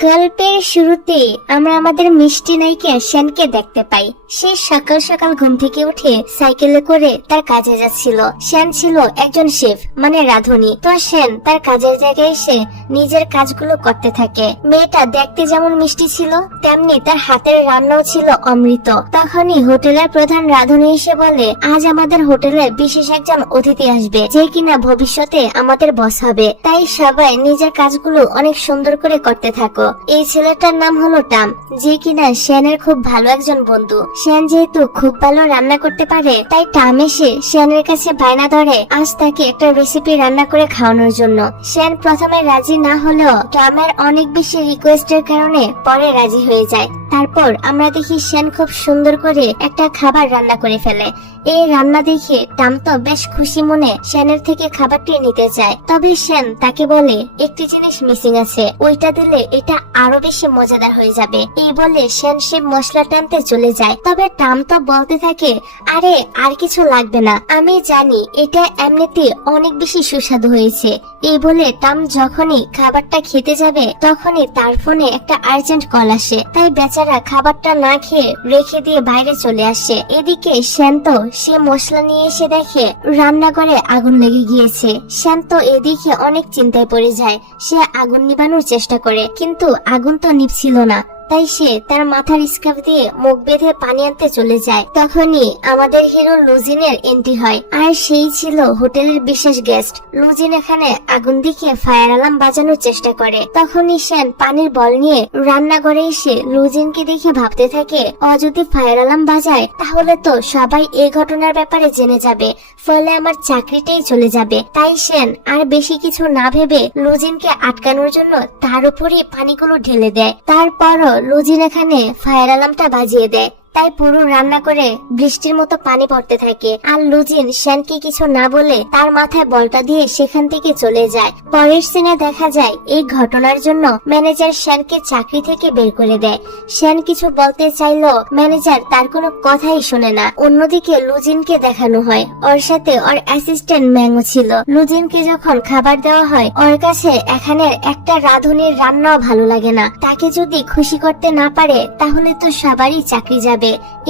গল্পের শুরুতে আমরা আমাদের মিষ্টি নায়িকা শ্যানকে দেখতে পাই। সে সকাল সকাল ঘুম থেকে উঠে সাইকেলে করে তার কাজে যাচ্ছিল। শ্যান ছিল একজন শেফ মানে রাঁধুনি। তো শ্যান তার কাজের জায়গায় এসে নিজের কাজগুলো করতে থাকে। মেয়েটা দেখতে যেমন মিষ্টি ছিল তেমনি তার হাতের রান্নাও ছিল অমৃত। তখনই হোটেলের প্রধান রাঁধুনি এসে বলে, আজ আমাদের হোটেলে বিশেষ একজন অতিথি আসবে যে কিনা ভবিষ্যতে আমাদের বস হবে। তাই সবাই নিজের কাজগুলো অনেক সুন্দর করে করতে থাকো। এই ছেলেটার নাম হলো টাম, যে কিনা শ্যানের খুব ভালো একজন বন্ধু। শ্যান যেহেতু খুব ভালো রান্না করতে পারে তাই টাম এসে শ্যানের কাছে বায়না ধরে আজ তাকে একটা রেসিপি রান্না করে খাওয়ানোর জন্য। শ্যান প্রথমে রাজি না হলেও টামের অনেক বেশি রিকোয়েস্টের কারণে পরে রাজি হয়ে যায়। তারপর আমরা দেখি শ্যান খুব সুন্দর করে একটা খাবার রান্না করে ফেলে। এই রান্না দেখে টাম তো বেশ খুশি মনে শ্যানের থেকে খাবারটি নিতে চায়। তবে শ্যান তাকে বলে একটি জিনিস মিসিং আছে, ওইটা দিলে এটা আরো বেশি মজাদার হয়ে যাবে। এই বলে শ্যান সে মশলা টানতে চলে যায়। তবে টাম তো বলতে থাকে, আরে আর কিছু লাগবে না, আমি জানি এটা এমনিতে অনেক বেশি সুস্বাদু হয়েছে। এই বলে টাম যখনই খাবারটা খেতে যাবে তখনই তার ফোনে একটা আর্জেন্ট কল আসে। তাই বেচারা খাবারটা না খেয়ে রেখে দিয়ে বাইরে চলে আসে। এদিকে শ্যান তো সে মশলা নিয়ে এসে দেখে রান্নাঘরে আগুন লেগে গিয়েছে। শ্যান তো এদিকে অনেক চিন্তায় পড়ে যায়। সে আগুন নিভানোর চেষ্টা করে কিন্তু আগুন তো নিভছিল না। তাই সে তার মাথার স্কার্ফ দিয়ে মুখ বেঁধে পানি আনতে চলে যায়। তখনই আমাদের হিরো লুজিনের এন্ট্রি হয়, আর সেই ছিল হোটেলের বিশেষ গেস্ট। লুজিন এখানে আগুন দেখে ফায়ার অ্যালার্ম বাজানোর চেষ্টা করে। তখনই শ্যান পানির বল নিয়ে রান্নাঘরে এসে লুজিনকে দেখে ভাবতে থাকে, ও যদি ফায়ার অ্যালার্ম বাজায় তাহলে তো সবাই এই ঘটনার ব্যাপারে জেনে যাবে, ফলে আমার চাকরিটাই চলে যাবে। তাই শ্যান আর বেশি কিছু না ভেবে লুজিনকে আটকানোর জন্য তার উপরই পানিগুলো ঢেলে দেয়। তারপরও লুজিন এখানে ফায়ার অ্যালার্মটা বাজিয়ে দেয়। তাই পুরো রান্না করে বৃষ্টির মতো পানি পড়তে থাকে। আর লুজিন শ্যানকে কিছু না বলে তার মাথায় বলটা দিয়ে সেখান থেকে চলে যায়। পরের সিনে দেখা যায় এই ঘটনার জন্য ম্যানেজার শ্যানকে চাকরি থেকে বের করে দেয়। শ্যান কিছু বলতে চাইলেও ম্যানেজার তার কোনো কথাই শোনে না। অন্যদিকে লুজিনকে দেখানো হয় ওর সাথে ওর অ্যাসিস্ট্যান্ট ম্যাঙ্গো ছিল। লুজিনকে যখন খাবার দেওয়া হয় ওর কাছে এখানে একটা রাঁধুনির রান্নাও ভালো লাগে না। তাকে যদি খুশি করতে না পারে তাহলে তো সবারই চাকরি যাবে।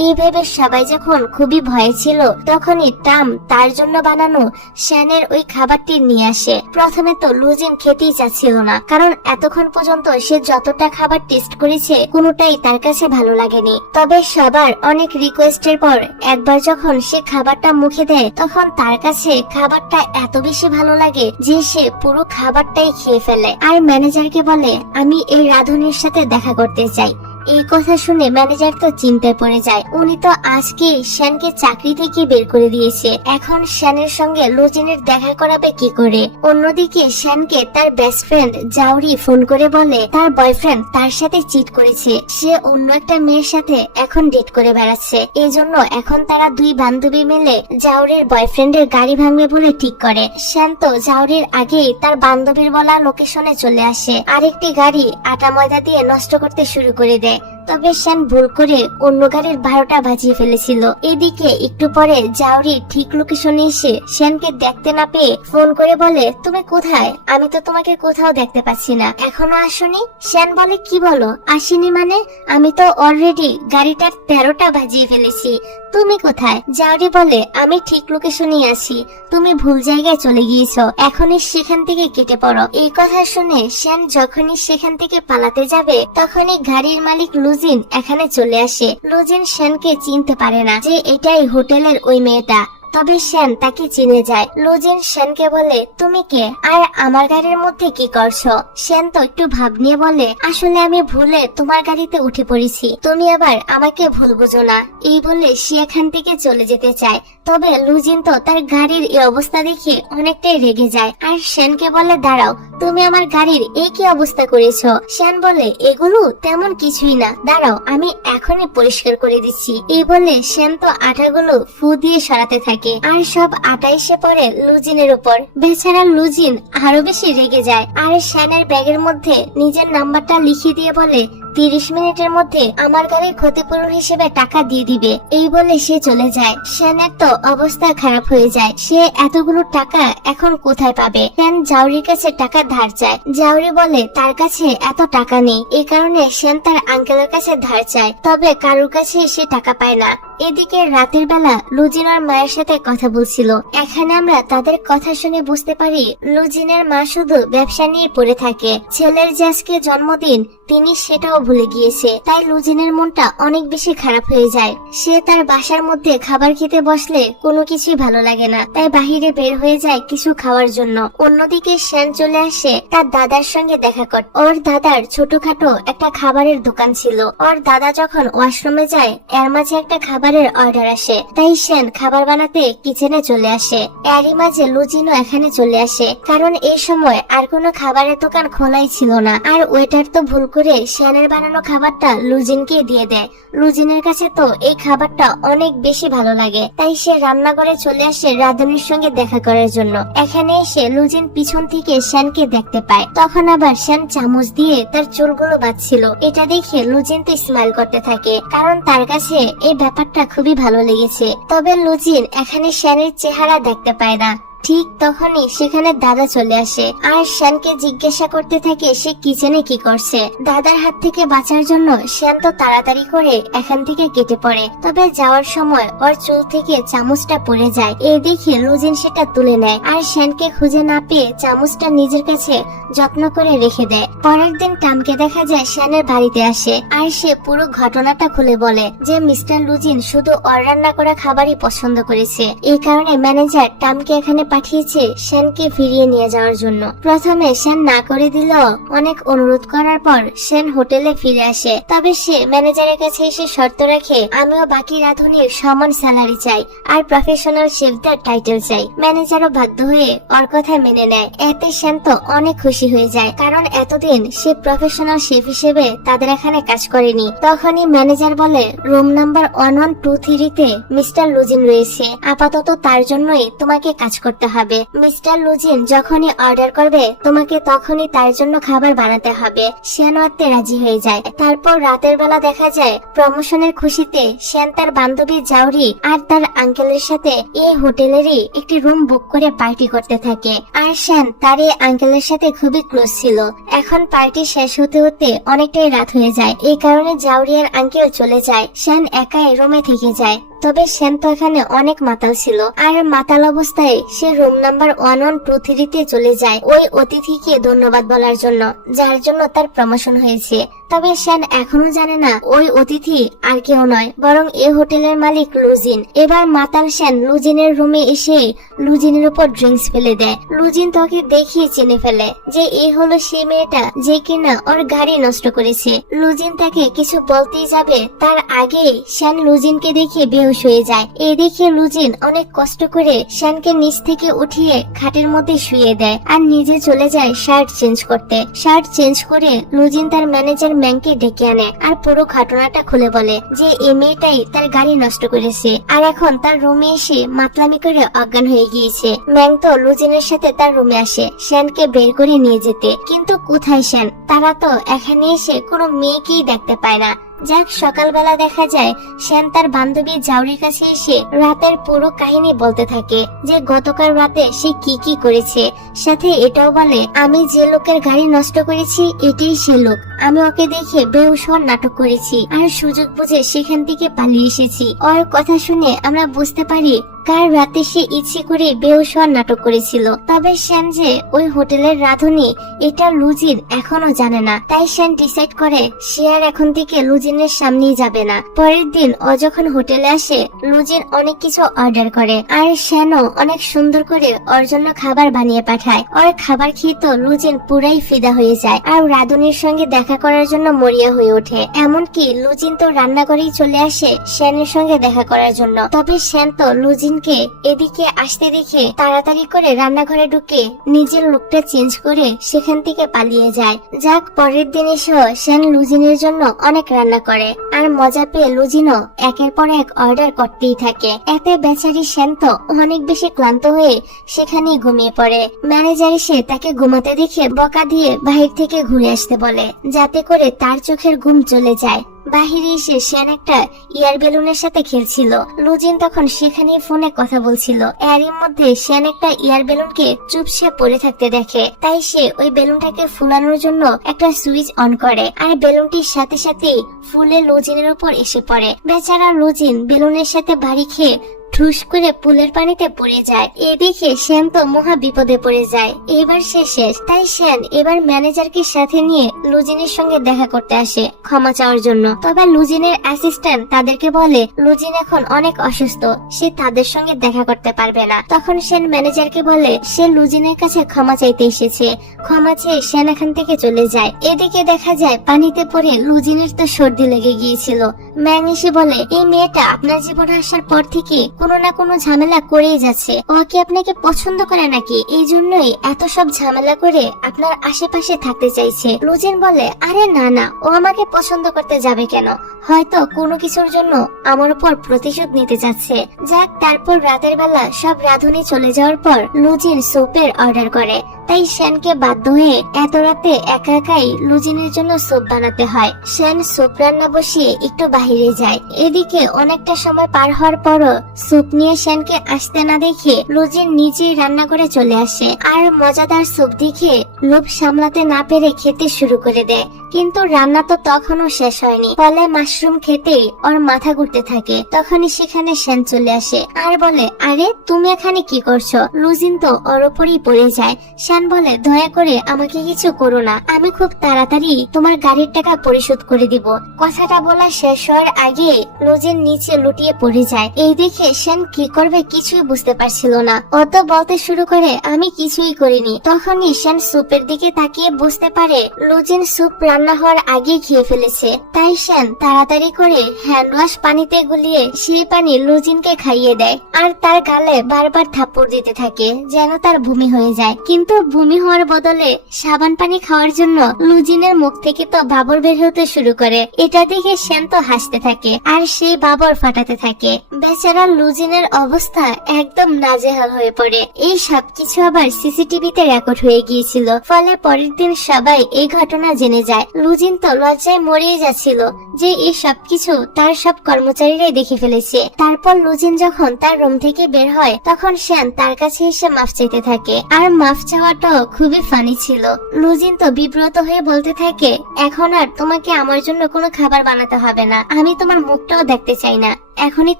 এই ভেবে সবাই যখন খুবই ভয়ে ছিল তখনই টাম তার জন্য বানানো শ্যানের ওই খাবারটি নিয়ে আসে। প্রথমে তো লুজিন খেতেই চাচ্ছিল না, কারণ এতক্ষণ পর্যন্ত সে যতটা খাবার টেস্ট করেছে কোনোটাই তার কাছে ভালো লাগেনি। তবে সবার অনেক রিকোয়েস্টের পর একবার যখন সে খাবারটা মুখে দেয় তখন তার কাছে খাবারটা এত বেশি ভালো লাগে যে সে পুরো খাবারটাই খেয়ে ফেলে। আর ম্যানেজারকে বলে, আমি এই রাঁধুনির সাথে দেখা করতে চাই। এই কথা শুনে ম্যানেজার তো চিন্তায় পড়ে যায়। উনি তো আজকে শ্যানকে চাকরি থেকে বের করে দিয়েছে, এখন শ্যানের সঙ্গে লুজিনের দেখা করাবে কি করে। অন্যদিকে শ্যানকে তার বেস্ট ফ্রেন্ড জাউরি ফোন করে বলে তার বয়ফ্রেন্ড তার সাথে চিট করেছে, সে অন্য একটা মেয়ের সাথে এখন ডেট করে বেড়াচ্ছে। এই জন্য এখন তারা দুই বান্ধবী মিলে জাউরির বয়ফ্রেন্ডের গাড়ি ভাঙবে বলে ঠিক করে। শ্যান তো জাউরির আগেই তার বান্ধবীর বলা লোকেশনে চলে আসে। আরেকটি গাড়ি আটা ময়দা দিয়ে নষ্ট করতে শুরু করে দেয়। তবে শ্যান ভুল করে অন্য গাড়ির 12টা বাজিয়ে ফেলেছিল। এদিকে একটু পরে জাউরি ঠিক লোকেশনে এসে শ্যানকে দেখতে না পেয়ে ফোন করে বলে, তুমি কোথায়? আমি তো তোমাকে কোথাও দেখতে পাচ্ছি না, এখনো আসনি। শ্যান বলে, কি বলো আসিনি মানে? আমি তো অলরেডি গাড়িটার 13টা বাজিয়ে ফেলেছি, তুমি কোথায়? জাউরি বলে, আমি ঠিক লোকেশনে আছি, তুমি ভুল জায়গায় চলে গিয়েছো, এখনই সেখান থেকে কেটে পড়ো। এই কথা শুনে শ্যান যখনই সেখান থেকে পালাতে যাবে তখনই গাড়ির মালিক লুজিন এখানে চলে আসে। লুজিন শ্যানকে চিনতে পারে না যে এটাই হোটেলের ওই মেয়েটা। তবে শ্যান তাকে চিনে যায়। লুজিন শ্যানকে বলে, তুমি কে আর আমার গাড়ির মধ্যে কি করছো? শ্যান তো একটু ভাব নিয়ে বলে, আসলে আমি ভুলে তোমার গাড়িতে উঠে পড়েছি, তুমি আবার আমাকে ভুল বুঝো না। এই বলে সে এখান থেকে চলে যেতে চায়। তবে লুজিন তো তার গাড়ির এই অবস্থা দেখে অনেকটাই রেগে যায় আর শ্যানকে বলে, দাঁড়াও, তুমি আমার গাড়ির এই কি অবস্থা করেছো? শ্যান বলে, এগুলো তেমন কিছুই না, দাঁড়াও আমি এখনই পরিষ্কার করে দিচ্ছি। এই বলে শ্যান তো আটাগুলো ফু দিয়ে সরাতে থাকে। আর সব আটা এসে পড়ে লুজিনের উপর। বেচারা লুজিন আরো বেশি রেগে যায় আর শ্যানের ব্যাগের মধ্যে নিজের নাম্বারটা লিখে দিয়ে বলে, 30 মিনিটের মধ্যে আমার গাড়ির ক্ষতিপূরণ হিসেবে টাকা দিয়ে দিবে। এই বলে সে চলে যায়। শ্যানের তো অবস্থা খারাপ হয়ে যায়। সে এতগুলো টাকা এখন কোথায় পাবে? শ্যান জাউরির কাছে টাকা ধার চায়। জাউরি বলে তার কাছে এত টাকা নেই। এই কারণে শ্যান তার আঙ্কেলের কাছে ধার চায়, তবে কারোর কাছে সে টাকা পায় না। এদিকে রাতের বেলা লুজিনার মায়ের সাথে কথা বলছিল। এখানে আমরা তাদের কথা শুনে বুঝতে পারি লুজিনের মা শুধু ব্যবসা নিয়ে পড়ে থাকে। ছেলের যে আজকে জন্মদিন তিনি সেটাও ভুলে গিয়েছে। তাই লুজিনের মনটা অনেক বেশি খারাপ হয়ে যায়। সে তার বাসার মধ্যে খাবার খেতে বসলে কোনো কিছুই ভালো লাগে না, তাই বাহিরে বের হয়ে যায় কিছু খাওয়ার জন্য। অন্যদিকে শ্যান চলে আসে তার দাদার সঙ্গে দেখা করতে। ওর দাদার ছোটখাটো একটা খাবারের দোকান ছিল। ওর দাদা যখন ওয়াশরুমে যায় এর মাঝে একটা খাবারের অর্ডার আসে, তাই শ্যান খাবার বানাতে কিচেনে চলে আসে। এরই মাঝে লুজিনও এখানে চলে আসে, কারণ এই সময় আর কোনো খাবারের দোকান খোলাই ছিল না। আর ওয়েটার তো ভুল করে শ্যানের বানানো খাবারটা লুজিনকে দিয়ে দেয়। লুজিনের কাছে তো এই খাবারটা অনেক বেশি ভালো লাগে, তাই সে রান্নাঘরে চলে আসে রাধুনির সঙ্গে দেখা করার জন্য। এখানে এসে লুজিন পিছন থেকে শ্যানকে দেখতে পায়। তখন আবার শ্যান চামচ দিয়ে তার চুলগুলো বাঁধছিল। এটা দেখে লুজিন তো স্মাইল করতে থাকে, কারণ তার কাছে এই ব্যাপারটা খুবই ভালো লেগেছে। তবে লুজিন এখানে শ্যানের চেহারা দেখতে পায় না। ঠিক তখনই সেখানে দাদা চলে আসে আর শ্যানকে জিজ্ঞাসা করতে থাকে সে কিচেনে কি করছে। দাদার হাত থেকে বাঁচার জন্য শ্যান তো তাড়াতাড়ি করে এখান থেকে কেটে পড়ে, তবে যাওয়ার সময় ওর চুল থেকে চামচটা পড়ে যায়। এই দেখে লুজিন সেটা তুলে নেয় আর শ্যানকে খুঁজে না পেয়ে চামচটা নিজের কাছে যত্ন করে রেখে দেয়। পরের দিন টামকে দেখা যায় শ্যানের বাড়িতে আসে আর সে পুরো ঘটনাটা খুলে বলে যে মিস্টার লুজিন শুধু ওর রান্না করা খাবারই পছন্দ করেছে। এই কারণে ম্যানেজার টামকে এখানে পাঠিয়েছে শ্যানকে ফিরিয়ে নিয়ে যাওয়ার জন্য। প্রথমে শ্যান না করে দিল, অনেক অনুরোধ করার পর শ্যান হোটেলে ফিরে আসে। তবে সে ম্যানেজারের কাছে এসে শর্ত রাখে আমিও বাকি রাঁধুনির সমান স্যালারি চাই আর প্রফেশনাল শেফদের টাইটেল চাই। ম্যানেজারও বাধ্য হয়ে ওর কথা মেনে নেয়। এতে শ্যান তো অনেক খুশি হয়ে যায়, কারণ এতদিন সে প্রফেশনাল শেফ হিসেবে তাদের এখানে কাজ করেনি। তখনই ম্যানেজার বলে রুম নাম্বার 1123 তে মিস্টার লুজিন রয়েছে, আপাতত তার জন্যই তোমাকে কাজ করতে হবে। মিস্টার লুজিন যখনই অর্ডার করবে তোমাকে তখনই তার জন্য খাবার বানাতে হবে। শ্যান ওতে রাজি হয়ে যায়। তারপর রাতের বেলা দেখা যায় প্রমোশনের খুশিতে শ্যান তার বান্ধবী জাউরি আর তার আঙ্কেলের সাথে এই হোটেলেরই একটি রুম বুক করে পার্টি করতে থাকে। আর শ্যান তার এই আঙ্কেলের সাথে খুবই ক্লোজ ছিল। এখন পার্টি শেষ হতে হতে অনেকটাই রাত হয়ে যায়। এই কারণে জাউরি আর আঙ্কেল চলে যায়। শ্যান একাই রুমে থেকে যায়। তবে শ্যান তো এখানে অনেক মাতাল ছিল, আর মাতাল অবস্থায় সে রুম নাম্বার 1123 তে চলে যায় ওই অতিথিকে ধন্যবাদ বলার জন্য, যার জন্য তার প্রমোশন হয়েছে। তবে শ্যান এখনো জানে না ওই অতিথি আর কেউ নয়, বরং এই হোটেলের মালিক লুজিন। এবার মাতাল শ্যান লুজিনের রুমে এসে লুজিনের উপর ড্রিঙ্কস ফেলে দেয়। লুজিন তোকে দেখিয়ে চিনে ফেলে যে এই হলো সেই মেয়েটা যে কিনা ওর গাড়ি নষ্ট করেছে। লুজিন তাকে কিছু বলতেই যাবে তার আগে শ্যান লুজিনকে দেখে বেহুশ হয়ে যায়। এই দেখে লুজিন অনেক কষ্ট করে শ্যানকে নিচ থেকে উঠিয়ে খাটের মধ্যে শুয়ে দেয় আর নিজে চলে যায় শার্ট চেঞ্জ করতে। শার্ট চেঞ্জ করে লুজিন তার ম্যানেজার ম্যাংকে ডেকে আনে আর পুরো ঘটনাটা খুলে বলে যে এই মেয়েটাই তার গাড়ি নষ্ট করেছে আর এখন তার রুমে এসে মাতলামি করে অজ্ঞান হয়ে গিয়েছে। ম্যাং তো লুজিনের সাথে তার রুমে আসে শ্যানকে বের করে নিয়ে যেতে, কিন্তু কোথায় শ্যান? তারা তো এখানে এসে কোনো মেয়েকেই দেখতে পায় না। যাক, সকালবেলা দেখা যায় শ্যান তার বান্ধবী জাউরির কাছে এসে রাতের পুরো কাহিনী বলতে থাকে যে গতকাল রাতে সে কি কি করেছে। সাথে এটাও বলে আমি যে লোকের গাড়ি নষ্ট করেছি এটাই সে লোক। আমি ওকে দেখে বেহুশ হওয়ার নাটক করেছি আর সুযোগ বুঝে সেখান থেকে পালিয়ে এসেছি। ওর কথা শুনে আমরা বুঝতে পারি কার রাতে সে ইচ্ছে করে বেহুশ হওয়ার নাটক করেছিল। তবে শ্যান যে ওই হোটেলের রাঁধুনি এটা লুজিন এখনো জানে না। তাই শ্যান ডিসাইড করে সে আর এখন থেকে লুজিনের সামনেই যাবে না। পরের দিন ও যখন হোটেলে আসে লুজিন অনেক কিছু অর্ডার করে আর শ্যানও অনেক সুন্দর করে ওর জন্য খাবার বানিয়ে পাঠায়। ওর খাবার খেয়ে তো লুজিন পুরাই ফিদা হয়ে যায় আর রাঁধুনির সঙ্গে দেখা করার জন্য মরিয়া হয়ে ওঠে। এমনকি লুজিন তো রান্নাঘরেই চলে আসে শ্যানের সঙ্গে দেখা করার জন্য। তবে শ্যান তো লুজিন লুজিনকে এদিকে আসতে দেখে তাড়াতাড়ি করে রান্নাঘরে ঢুকে নিজের লুকটা চেঞ্জ করে সেখান থেকে পালিয়ে যায়। যাক, পরের দিন এসেও সেন লুজিনের জন্য অনেক রান্না করে আর মজা পেয়ে লুজিনও একের পর এক অর্ডার করতেই থাকে। এতে বেচারি সেন তো অনেক বেশি ক্লান্ত হয়ে সেখানেই ঘুমিয়ে পড়ে। ম্যানেজার এসে তাকে ঘুমাতে দেখে বকা দিয়ে বাহির থেকে ঘুরে আসতে বলে, যাতে করে তার চোখের ঘুম চলে যায়। বাহিরে এসে সেন একটা ইয়ার বেলুনের সাথে খেলছিল। লুজিন তখন সেখানে ফোনে কথা বলছিল। এরই মধ্যে সেন একটা ইয়ার বেলুনকে চুপসে পড়ে থাকতে দেখে, তাই সে ওই বেলুনটাকে ফুলানোর জন্য একটা সুইচ অন করে আর বেলুনটির সাথে সাথে ফুলে লুজিনের উপর এসে পড়ে। বেচারা লুজিন বেলুনের সাথে বাড়ি খেয়ে ঠুস করে পুলের পানিতে পড়ে যায়। এ দেখে সেন তো মহা বিপদে পড়ে যায়। এবার সে শেষ। তাই সেন এবার ম্যানেজারকে সাথে নিয়ে লুজিনের সঙ্গে দেখা করতে আসে ক্ষমা চাওয়ার জন্য। তবে লুজিনের অ্যাসিস্ট্যান্ট তাদেরকে বলে লুজিন এখন অনেক অসুস্থ, সে তাদের সঙ্গে দেখা করতে পারবে না। তখন সেন ম্যানেজারকে বলে সে লুজিনের কাছে ক্ষমা চাইতে এসেছে। ক্ষমা চেয়ে সেন এখান থেকে চলে যায়। এদিকে দেখা যায় পানিতে পড়ে লুজিনের তো সর্দি লেগে গিয়েছিল। ম্যাং এসে বলে, এই মেয়েটা আপনার জীবনে আসার পর থেকে কোনো না কোনো ঝামেলা করেই যাচ্ছে। ও কি আপনাকে পছন্দ করে নাকি? এই জন্যই এত সব ঝামেলা করে আপনার আশেপাশে থাকতে চাইছে। লুজিন বলে, আরে না না, ও আমাকে পছন্দ করতে যাবে কেন? হয়তো কোনো কিছুর জন্য আমার উপর প্রতিশোধ নিতে যাচ্ছে। যাক, তারপর রাতের বেলা সব রাঁধুনি চলে যাওয়ার পর লুজিন স্যুপের অর্ডার করে। তাই সেনকে বাধ্য হয়ে এত রাতে একা একাই লুজিনের জন্য স্যুপ বানাতে হয়। সেন স্যুপ রান্না বসিয়ে একটু বাহিরে যায়। এদিকে অনেকটা সময় পার হওয়ার পরও স্যুপ নিয়ে সেনকে আসতে না দেখে লুজিন নিজেই রান্না করে চলে আসে আর মজাদার স্যুপ দেখে লোভ সামলাতে না পেরে খেতে শুরু করে দেয়। কিন্তু রান্না তো তখনও শেষ হয়নি। ফলে মাশরুম খেতেই ওর মাথা ঘুরতে থাকে। তখনই সেখানে সেন চলে আসে আর বলে, আরে তুমি এখানে কি করছো? লুজিন তো ওর উপরই পড়ে যায়। সেন বলে, দয়া করে আমাকে কিছু করো না, আমি খুব তাড়াতাড়ি তোমার গাড়ির টাকা পরিশোধ করে দিব। কথাটা বলা শেষ হওয়ার আগে লুজিন নিচে লুটিয়ে পড়ে যায়। এই দেখে সেন কি করবে কিছুই বুঝতে পারছিল না। ও তো বলতে শুরু করে, আমি কিছুই করিনি। তখনই সেন স্যুপের দিকে তাকিয়ে বুঝতে পারে লুজিন স্যুপ রান্না হওয়ার আগে খেয়ে ফেলেছে। তাই সেন তাড়াতাড়ি করে হ্যান্ড ওয়াশ পানিতে গুলিয়ে সেই পানি লুজিনকে খাইয়ে দেয় আর তার গালে বারবার থাপ্পড় দিতে থাকে যেন তার বমি হয়ে যায়। কিন্তু বমি হওয়ার বদলে সাবান পানি খাওয়ার জন্য লুজিনের মুখ থেকে তো বাবর বের হতে শুরু করে। এটা দেখে সেন তো হাসতে থাকে আর সেই বাবর ফাটাতে থাকে। বেচারা লুজিনের অবস্থা একদম নাজেহাল হয়ে পড়ে। এই সবকিছু আবার সিসিটিভিতে রেকর্ড হয়ে গিয়েছিল। ফলে পরের দিন সবাই এই ঘটনা জেনে যায়। লুজিন তো লজ্জায় মরিয়ে যাচ্ছিল যে এই সবকিছু তার সব কর্মচারীরাই দেখে ফেলেছে। তারপর লুজিন যখন তার রুম থেকে বের হয় তখন সেন তার কাছে এসে মাফ চাইতে থাকে আর মাফ চাওয়াটাও খুবই ফানি ছিল। লুজিন তো বিব্রত হয়ে বলতে থাকে, এখন আর তোমাকে আমার জন্য কোনো খাবার বানাতে হবে না, আমি তোমার মুখটাও দেখতে চাই না, এখনই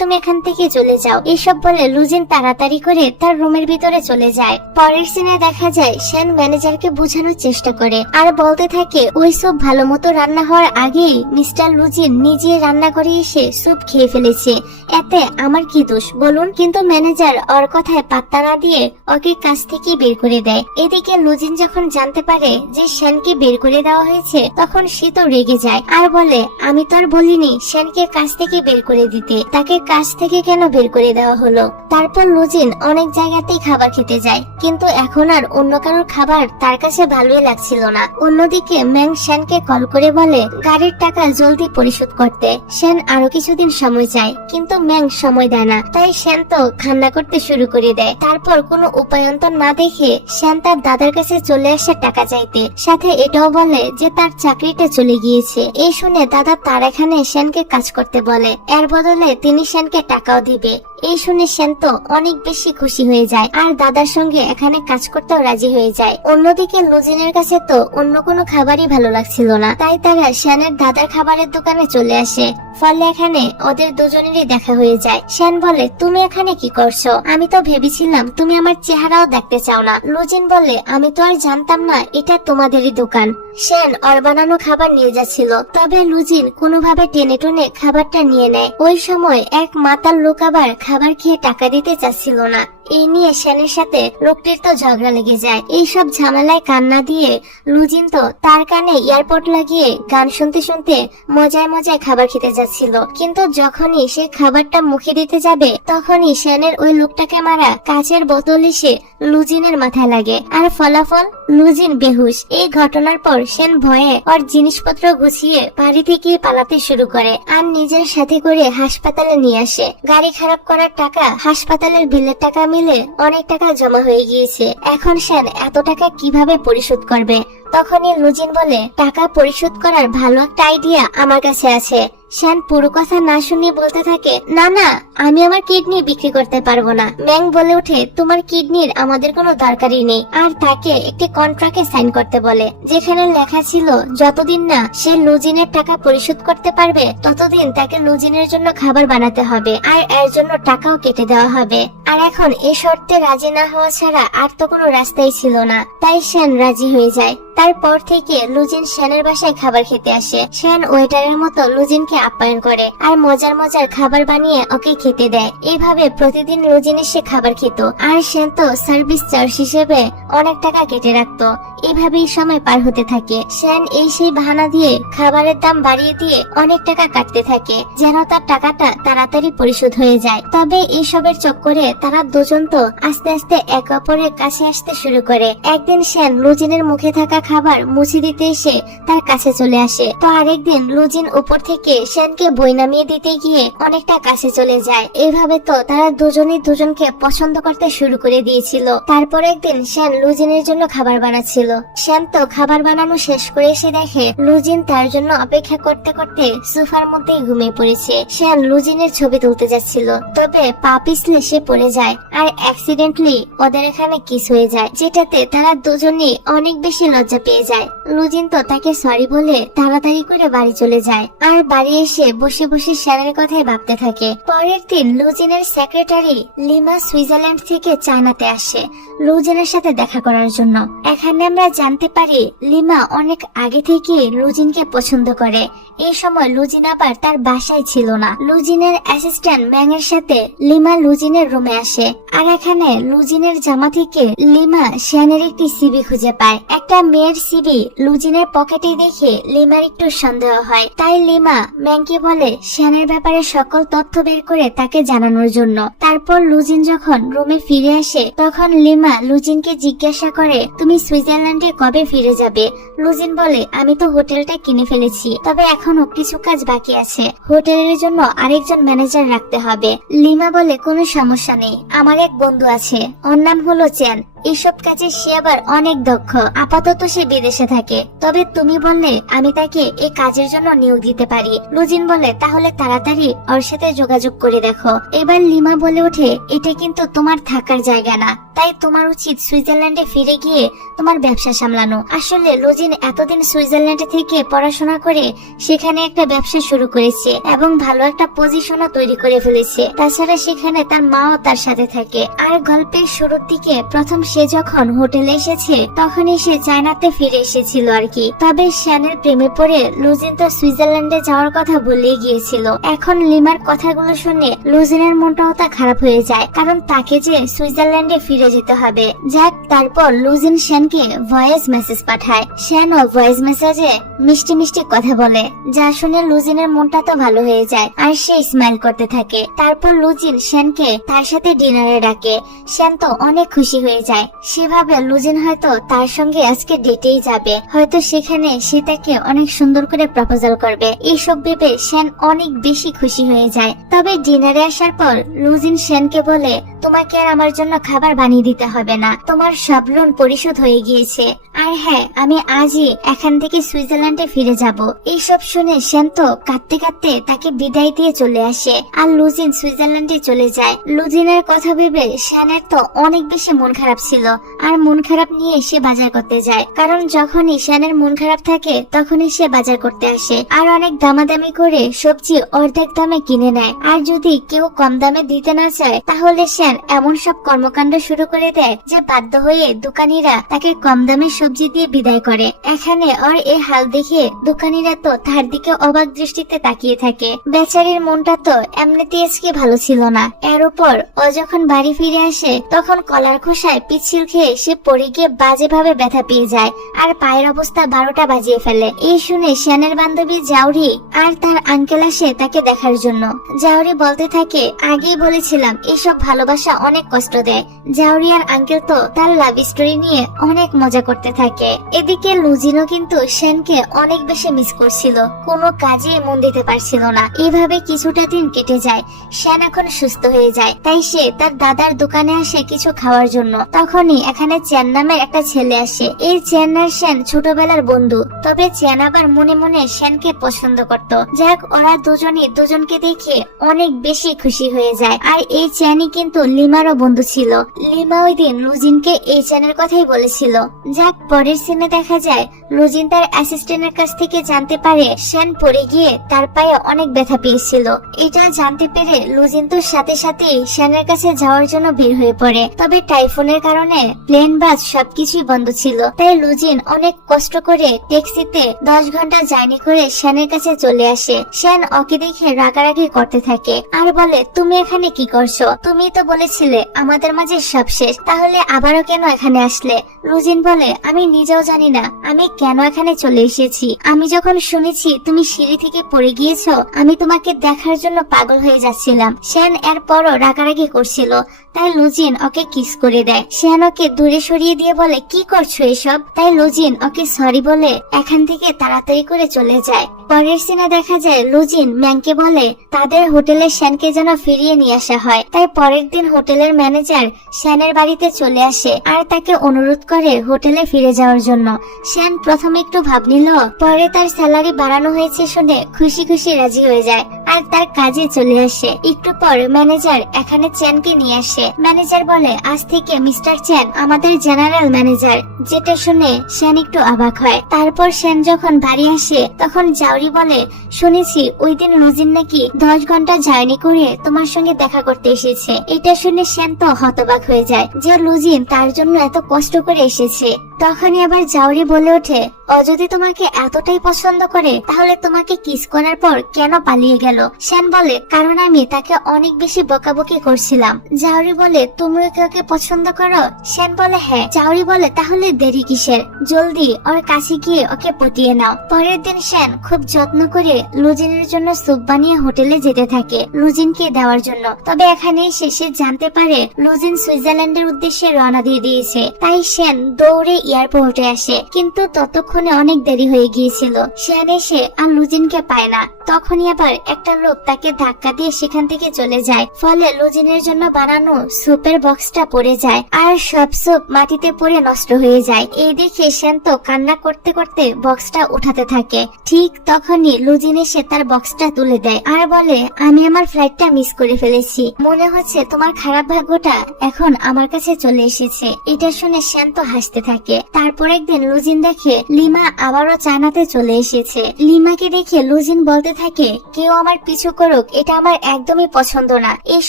তুমি এখান থেকে চলে যাও। এসব বলে লুজিন তাড়াতাড়ি করে তার রুমের ভিতরে চলে যায়। পরের সিনে দেখা যায় সেন ম্যানেজারকে বোঝানোর চেষ্টা করে আর বলতে থাকে ওই সব ভালো মতো রান্না হওয়ার আগেই মিস্টার লুজিন নিজে রান্না করে এসে স্যুপ খেয়ে ফেলেছে, এতে আমার কি দোষ বলুন? কিন্তু ম্যানেজার ওর কথায় পাত্তা না দিয়ে ওকে কাজ থেকে বের করে দেয়। এদিকে লুজিন যখন জানতে পারে যে সেনকে বের করে দেওয়া হয়েছে তখন সে তো রেগে যায় আর বলে, আমি তো আর বলিনি সেনকে কাজ থেকে বের করে দিতে, তাকে কাজ থেকে কেন বের করে দেওয়া হলো? তারপর লুজিন অনেক জায়গাতেই খাবার খেতে যায় কিন্তু এখন আর অন্য কারোর খাবার তার কাছে ভালোই লাগছিল না। অন্যদিকে ম্যাং সেনকে কল করে বলে গাড়ির টাকা জলদি পরিশোধ করতে। সেন আরো কিছুদিন সময় চায় কিন্তু ম্যাং সময় দেয় না। তাই সেন তো কান্না করতে শুরু করে দেয়। তারপর কোনো উপায়ন্তর না দেখে সেন তার দাদার কাছে চলে আসে টাকা চাইতে। সাথে এটাও বলে যে তার চাকরিটা চলে গিয়েছে। এই শুনে দাদা তার এখানে সেনকে কাজ করতে বলে, এর বদলে তিনি সেনকে টাকাও দিবে। এই শুনে সেন তো অনেক বেশি খুশি হয়ে যায় আর দাদার সঙ্গে এখানে কাজ করতেও রাজি হয়ে যায়। অন্যদিকে লুজিনের কাছে তো অন্য কোনো খাবারই ভালো লাগছিল না, তাই তারা সেনের দাদার খাবারের দোকানে চলে আসে। ফলে এখানে ওদের দুজনেরই দেখা হয়ে যায়। সেন বলে, তুমি এখানে কি করছো? আমি তো ভেবেছিলাম তুমি আমার চেহারাও দেখতে চাও না। লুজিন বলে, আমি তো আর জানতাম না এটা তোমাদেরই দোকান। সেন ওর বানানো খাবার নিয়ে যাচ্ছিল, তবে লুজিন কোনোভাবে টেনে টুনে খাবারটা নিয়ে নেয়। ওই সময় এক মাতাল লোক আবার খাবার খেয়ে টাকা দিতে চাচ্ছিল না। এই নিয়ে শ্যানের সাথে লোকটির তো ঝগড়া লেগে যায়। এইসব ঝামেলায় কান্না দিয়ে লুজিন তো তার কানে এয়ারপড লাগিয়ে গান শুনতে শুনতে মজায় মজায় খাবার খেতে যাচ্ছিল। কিন্তু যখনই সে খাবারটা মুখে দিতে যাবে তখনই শ্যানের ওই লোকটাকে মারা কাচের বোতল এসে লুজিনের মাথায় লাগে, আর ফলাফল লুজিন বেহুশ। এই ঘটনার পর শ্যান ভয়ে ওর জিনিসপত্র গুছিয়ে বাড়ি থেকে পালাতে শুরু করে আর নিজের সাথে করে হাসপাতালে নিয়ে আসে। গাড়ি খারাপ করার টাকা, হাসপাতালের বিলের টাকা মিলে অনেক টাকা জমা হয়ে গিয়েছে। এখন শ্যান এত টাকা কিভাবে পরিশোধ করবে? তখনই লুজিন বলে, টাকা পরিশোধ করার ভালো একটা আইডিয়া আমার কাছে আছে। শ্যান পুরো কথা না শুনিয়ে বলতে থাকে, না না, আমি আমার কিডনি বিক্রি করতে পারবো না। ম্যাং বলে ওঠে, তোমার কিডনির আমাদের কোনো দরকারই নেই। আর তাকে একটি কন্ট্রাক্টে সাইন করতে বলে, যেখানে লেখা ছিল যতদিন না সে লুজিনের টাকা পরিশোধ করতে পারবে ততদিন তাকে লুজিনের জন্য খাবার বানাতে হবে আর এর জন্য টাকাও কেটে দেওয়া হবে। আর এখন এ শর্তে রাজি না হওয়া ছাড়া আর তো কোনো রাস্তাই ছিল না। তাই শ্যান রাজি হয়ে যায়। তারপর থেকে লুজিন শ্যানের বাসায় খাবার খেতে আসে। শ্যান ওয়েটারের মতো লুজিনকে আপ্যায়ন করে আর মজার মজার খাবার বানিয়ে ওকে খেতে দেয়। এইভাবে প্রতিদিন লুজিন এসে খাবার খেত আর শ্যান তো সার্ভিস চার্জ হিসেবে অনেক টাকা কেটে রাখতো। এভাবেই সময় পার হতে থাকে। শ্যান এই সেই বাহানা দিয়ে খাবারের দাম বাড়িয়ে দিয়ে অনেক টাকা কাটতে থাকে যেন তার টাকাটা তাড়াতাড়ি পরিশোধ হয়ে যায়। তবে এইসবের চক্করে তারা দুজন তো আস্তে আস্তে একে অপরের কাছে আসতে শুরু করে। একদিন শ্যান লুজিনের মুখে থাকা খাবার মুছে দিতে এসে তার কাছে চলে আসে। তো আরেকদিন লুজিন উপর থেকে শ্যানকে বই নামিয়ে দিতে গিয়ে অনেকটা কাছে চলে যায়। এভাবে তো তারা দুজনই দুজনকে পছন্দ করতে শুরু করে দিয়েছিল। তারপর একদিন শ্যান লুজিনের জন্য খাবার বানাচ্ছিল। শ্যান তো খাবার বানানো শেষ করে এসে দেখে লুজিন তার জন্য অপেক্ষা করতে করতে সোফার মধ্যেই ঘুমিয়ে পড়েছে। শ্যান লুজিনের ছবি তুলতে যাচ্ছিল, তবে পা পিছলে সে পড়ে যায় আর অ্যাক্সিডেন্টলি ওদের এখানে কিস হয়ে যায়, যেটাতে তারা দুজনেই অনেক বেশি লজ্জা পেয়ে যায়। লুজিন তো তাকে সরি বলে তাড়াতাড়ি করে বাড়ি চলে যায় আর বাড়ি এসে বসে বসে শ্যানের কথাই ভাবতে থাকে। পরের দিন লুজিনের সেক্রেটারি লিমা সুইজারল্যান্ড থেকে চায়নাতে আসে লুজিনের সাথে দেখা করার জন্য। এখানে আমরা জানতে পারি লিমা অনেক আগে থেকে লুজিনকে পছন্দ করে। এই সময় লুজিন আবার তার বাসায় ছিল না। লুজিনের অ্যাসিস্ট্যান্ট ম্যাং এর সাথে লিমা লুজিনের রুমে আসে আর এখানে লুজিনের জামা থেকে লিমা শ্যানের একটি সিবি খুঁজে পায়। একটা মেয়ের সিবি লুজিনের পকেটে দেখে লিমার একটু সন্দেহ হয়। তাই লিমা ম্যাংকে বলে শ্যানের ব্যাপারে সকল তথ্য বের করে তাকে জানানোর জন্য। তারপর লুজিন যখন রুমে ফিরে আসে তখন লিমা লুজিনকে জিজ্ঞাসা করে, তুমি সুইজারল্যান্ডে কবে ফিরে যাবে? লুজিন বলে, আমি তো হোটেলটা কিনে ফেলেছি, তবে এখনো কিছু কাজ বাকি আছে। হোটেলের জন্য আরেকজন ম্যানেজার রাখতে হবে। লিমা বলে, কোনো সমস্যা নেই, আমার এক বন্ধু আছে, ওর নাম হলো চ্যান। এইসব কাজে সে আবার অনেক দক্ষ। আপাতত সে বিদেশে থাকে, তবে তুমি বললে আমি তাকে এই কাজের জন্য নিয়োগ দিতে পারি। লুজিন বলে, তাহলে তাড়াতাড়ি ওর সাথে যোগাযোগ করে দেখো। এবার লিমা বলে ওঠে, এটা কিন্তু তোমার থাকার জায়গা না, তাই তোমার উচিত সুইজারল্যান্ডে ফিরে গিয়ে তোমার ব্যবসা সামলানো। আসলে লুজিন এতদিন সুইজারল্যান্ডে থেকে পড়াশোনা করে সেখানে একটা ব্যবসা শুরু করেছে এবং ভালো একটা পজিশনও তৈরি করে ফেলেছে। তাছাড়া সেখানে তার মাও তার সাথে থাকে। আর গল্পের শুরুর দিকে প্রথম সে যখন হোটেলে এসেছে তখনই সে চায়নাতে ফিরে এসেছিল আর কি। তবে শ্যানের প্রেমে পড়ে লুজিন তো সুইজারল্যান্ডে যাওয়ার কথা বলেই গিয়েছিল। এখন লিমার কথাগুলো শুনে লুজিনের মনটাও তা খারাপ হয়ে যায়, কারণ তাকে যে সুইজারল্যান্ডে ফিরে যেতে হবে। যাক, তারপর লুজিন শ্যানকে ভয়েস মেসেজ পাঠায়। শ্যানও ভয়েস মেসেজে মিষ্টি মিষ্টি কথা বলে, যা শুনে লুজিনের মনটা তো ভালো হয়ে যায় আর সে স্মাইল করতে থাকে। তারপর লুজিন শ্যানকে তার সাথে ডিনারে ডাকে। শ্যান তো অনেক খুশি হয়ে যায়। সেভাবে লুজিন হয়তো তার সঙ্গে আজকে ডেটেই যাবে, হয়তো সেখানে সে তাকে অনেক সুন্দর করে প্রপোজাল করবে। এইসব ভেবে শ্যান অনেক বেশি খুশি হয়ে যায়। তবে ডিনারে আসার পর লুজিন শ্যানকে বলে, তোমাকে আর আমার জন্য খাবার বানিয়ে দিতে হবে না, তোমার সব লোন পরিশোধ হয়ে গিয়েছে। আর হ্যাঁ, আমি আজই এখান থেকে সুইজারল্যান্ডে ফিরে যাব। এইসব শুনে শ্যান তো কাঁদতে কাঁদতে তাকে বিদায় দিয়ে চলে আসে আর লুজিন সুইজারল্যান্ডে চলে যায়। লুজিনের কথা ভেবে শ্যানের তো অনেক বেশি মন খারাপ ছিল আর মন খারাপ নিয়ে সে বাজার করতে যায়, কারণ যখনই শ্যানের মন খারাপ থাকে তখনই সে বাজার করতে আসে আর অনেক দামাদামি করে সবজি অর্ধেক দামে কিনে নেয়। আর যদি কেউ কম দামে দিতে না চায় তাহলে শ্যান শ্যান এমন সব কর্মকাণ্ড শুরু করে দেয় যে বাধ্য হয়ে দোকানিরা তাকে কম দামে সবজি দিয়ে বিদায় করে। এখানে ওর এই হাল দেখে দোকানিরা তো তার দিকে অবাক দৃষ্টিতে তাকিয়ে থাকে। বেচারির মনটা তো এমনিতেই আজকে ভালো ছিল না। এর উপর ও যখন বাড়ি ফিরে আসে তখন কলার খোসায় পিচ্ছিল খেয়ে সে পড়ে গিয়ে বাজেভাবে ব্যথা পেয়ে যায় আর পায়ের অবস্থা 12টা বাজিয়ে ফেলে। এই শুনে শ্যানের বান্ধবী জাউরি আর তার আঙ্কেল আসে তাকে দেখার জন্য। জাউরি বলতে থাকে, আগেই বলেছিলাম এসব ভালোবাসা অনেক কষ্ট দেয়। জাউরি আর আঙ্কেল তো তার লাভ স্টোরি নিয়ে অনেক মজা করতে থাকে। এদিকে লুজিনও কিন্তু শ্যানকে অনেক বেশি মিস করছিল, কোনো কাজে মন দিতে পারছিল না। এইভাবে কিছুটা দিন কেটে যায়। শ্যান এখন সুস্থ হয়ে যায়, তাই সে তার দাদার দোকানে আসে কিছু খাওয়ার জন্য। তখনই এখানে চ্যান নামের একটা ছেলে আসে। এই চ্যান আর শ্যান ছোটবেলার বন্ধু, তবে চ্যান আবার মনে মনে শ্যানকে পছন্দ করত। যাক, ওরা দুজনই দুজনকে দেখে অনেক বেশি খুশি হয়ে যায়। আর এই চ্যানই কিন্তু লিমারও বন্ধু ছিল। লিমা ওই দিন লুজিনকে এই চ্যানের কথাই বলেছিল। যাক, পরের সিনে দেখা যায় লুজিন তার অ্যাসিস্ট্যান্টের কাছ থেকে জানতে পারে শ্যান পড়ে গিয়ে তার পায়ে অনেক ব্যথা পেয়েছিল। এটা জানতে পেরে লুজিন তো সাথে সাথে শ্যানের কাছে যাওয়ার জন্য বের হয়ে পড়ে। তবে টাইফুনের কারণে প্লেন বাস সবকিছুই বন্ধ ছিল, তাই লুজিন অনেক কষ্ট করে ট্যাক্সিতে 10 ঘন্টা জার্নি করে শ্যানের কাছে চলে আসে। শ্যান ওকে দেখে রাগারাগি করতে থাকে আর বলে, তুমি এখানে কি করছো? তুমি তো বলেছিলে আমাদের মাঝে সব শেষ, তাহলে আবারও কেন এখানে আসলে? লুজিন বলে, আমি নিজেও জানি না আমি কেন এখানে চলে এসেছি। আমি যখন শুনেছি তুমি সিঁড়ি থেকে পড়ে গিয়েছো, আমি তোমাকে দেখার জন্য পাগল হয়ে যাচ্ছিলাম। শ্যান এরপরও রাগারাগি করছিল, তাই লুজিন ওকে কিস করে দেয়। শ্যান ওকে দূরে সরিয়ে দিয়ে বলে, কি করছো এসব? তাই লুজিন ওকে সরি বলে এখান থেকে তাড়াতাড়ি করে চলে যায়। পরের সিনে দেখা যায় লুজিন ম্যাংকে বলে তাদের হোটেলে শ্যানকে যেন ফিরিয়ে নিয়ে আসা হয়। তাই পরের দিন হোটেলের ম্যানেজার শ্যানের বাড়িতে চলে আসে আর তাকে অনুরোধ করে হোটেলে ফিরে যাওয়ার জন্য। শ্যান প্রথমে একটু ভাব নিল, পরে তার স্যালারি বাড়ানো হয়েছে শুনে খুশি খুশি রাজি হয়ে যায় আর তার কাজে চলে আসে। একটু পর ম্যানেজার এখানে চ্যানকে নিয়ে আসে। ম্যানেজার বলে, আজ থেকে মিস্টার চ্যান আমাদের জেনারেল ম্যানেজার। যেটা শুনে শ্যান একটু অবাক হয়। তারপর শ্যান যখন বাড়ি আসে তখন জাউরি বলে, শুনেছি ওই দিন লুজিন নাকি 10 ঘন্টা জার্নি করে তোমার সঙ্গে দেখা করতে এসেছে। এটা শুনে শ্যান তো হতবাক হয়ে যায় যে লুজিন তার জন্য এত কষ্ট করে এসেছে। তখনই আবার জাউরি বলে ওঠে, ও যদি তোমাকে এতটাই পছন্দ করে তাহলে তোমাকে কিস করার পর কেন পালিয়ে গেল? শ্যান বলে, কারণ আমি তাকে অনেক বেশি বকাবকি করছিলাম। জাউরি বলে, তুমি ওকে পছন্দ করো? শ্যান বলে, হ্যাঁ। জাউরি বলে, তাহলে দেরি কিসের? জলদি ওর কাছে গিয়ে ওকে পটিয়ে নাও। পরের দিন শ্যান খুব যত্ন করে লুজিনের জন্য স্যুপ বানিয়ে হোটেলে যেতে থাকে লুজিনকে দেওয়ার জন্য। তবে এখানে এসে সে জানতে পারে লুজিন সুইজারল্যান্ডের উদ্দেশ্যে রওনা দিয়ে দিয়েছে। তাই শ্যান দৌড়ে এয়ারপোর্টে আসে, কিন্তু ততক্ষণে অনেক দেরি হয়ে গিয়েছিল। শ্যান এসে আর লুজিনকে পায় না। তখনই আবার একটা লোক তাকে ধাক্কা দিয়ে সেখান থেকে চলে যায়। ফলে লুজিনের জন্য বানানো স্যুপের বক্সটা পড়ে যায় আর সব স্যুপ মাটিতে পড়ে নষ্ট হয়ে যায়। এই দেখে শ্যান তো কান্না করতে করতে বক্সটা উঠাতে থাকে। ঠিক তখনই লুজিন এসে তার বক্সটা তুলে দেয় আর বলে, আমি আমার ফ্লাইটটা মিস করে ফেলেছি। মনে হচ্ছে তোমার খারাপ ভাগ্যটা এখন আমার কাছে চলে এসেছে। এটা শুনে শ্যান তো হাসতে থাকে। তারপর একদিন লুজিন দেখে লিমা আবারও চায়নাতে চলে এসেছে। লিমাকে দেখে লুজিন বলতে থাকে, কেউ আমার পিছু করুক, এটা আমার একদমই পছন্দ না। এই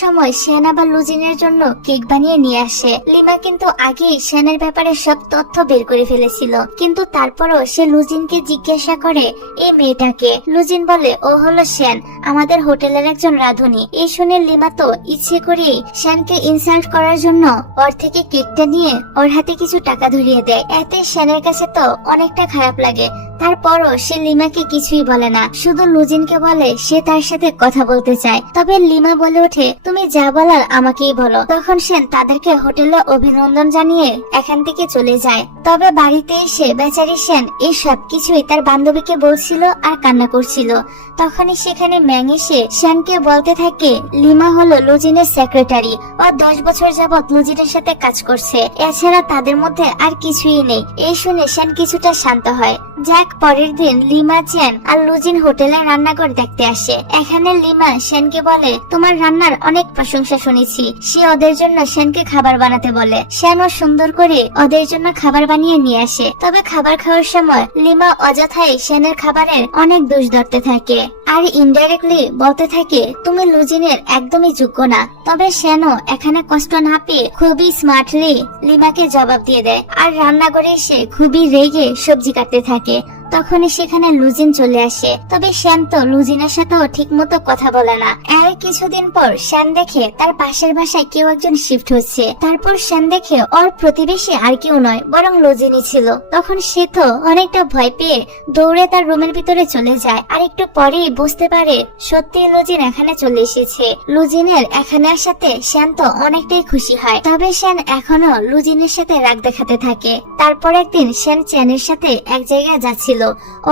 সময় শ্যান আবার লুজিনের জন্য কেক বানিয়ে নিয়ে আসে। লিমা কিন্তু আগেই শ্যানের ব্যাপারে সব তথ্য বের করে ফেলেছিল, কিন্তু তারপরও সে লুজিনকে জিজ্ঞাসা করে এই মেয়েটাকে। লুজিন বলে, ও হলো শ্যান, আমাদের হোটেলের একজন রাঁধুনি। এই শুনে লিমা তো ইচ্ছে করেই শ্যানকে ইনসাল্ট করার জন্য ওর থেকে কেকটা নিয়ে ওর হাতে কিছু টাকা ধরিয়ে দেয়। এতে শ্যানের কাছে তো অনেকটা খারাপ লাগে। তারপরও সে লিমাকে কিছুই বলে না, শুধু লুজিনকে বলে সে তার সাথে কথা বলতে চায়। তবে লিমা বলে ওঠে, তুমি যা বলার আমাকেই বলো। তখন শ্যান তাদেরকে হোটেলে অভিনন্দন জানিয়ে এখান থেকে চলে যায়। তবে বাড়িতে এসে বেচারি শ্যান এই সব কিছুই তার বান্ধবীকে বলছিল আর কান্না করছিল। তখনই সেখানে ম্যাং এসে শ্যানকে বলতে থাকে, লিমা হলো লুজিনের সেক্রেটারি। ও 10 বছর যাবৎ লুজিনের সাথে কাজ করছে, এছাড়া তাদের মধ্যে আর কিছুই নেই। এই শুনে শ্যান কিছুটা শান্ত হয়। যাক, পরের দিন লিমা, চ্যান আর লুজিন হোটেলের রান্নাঘর দেখতে আসে। এখানে লিমা শ্যানকে বলে, তোমার রান্নার অনেক প্রশংসা শুনেছি। সে ওদের জন্য শ্যানকে খাবার বানাতে বলে। শ্যানও সুন্দর করে ওদের জন্য খাবার বানিয়ে নিয়ে আসে। তবে খাবার খাওয়ার সময় লিমা অযথাই শ্যানের খাবারের অনেক দোষ ধরতে থাকে আর ইনডাইরেক্টলি বলতে থাকে তুমি লুজিনের একদমই যোগ্য না। তবে শ্যানও এখানে কষ্ট না পেয়ে খুবই স্মার্টলি লিমাকে জবাব দিয়ে দেয় আর রান্নাঘরে এসে খুবই রেগে সবজি কাটতে থাকে। তখনই সেখানে লুজিন চলে আসে। তবে শ্যান তো লুজিনের সাথেও ঠিক মতো কথা বলে না। এর কিছুদিন পর শ্যান দেখে তার পাশের বাসায় কেউ একজন শিফট হচ্ছে। তারপর শ্যান দেখে ওর প্রতিবেশী আর কেউ নয় বরং লুজিনই ছিল। তখন সে তো অনেকটা ভয় পেয়ে দৌড়ে তার রুমের ভিতরে চলে যায়। আর একটু পরেই বুঝতে পারে সত্যি লুজিন এখানে চলে এসেছে। লুজিনের এখানে আসাতে শ্যান তো অনেকটাই খুশি হয়। তবে শ্যান এখনো লুজিনের সাথে রাগ দেখাতে থাকে। তারপর একদিন শ্যান চ্যানের সাথে এক জায়গায় যাচ্ছিল।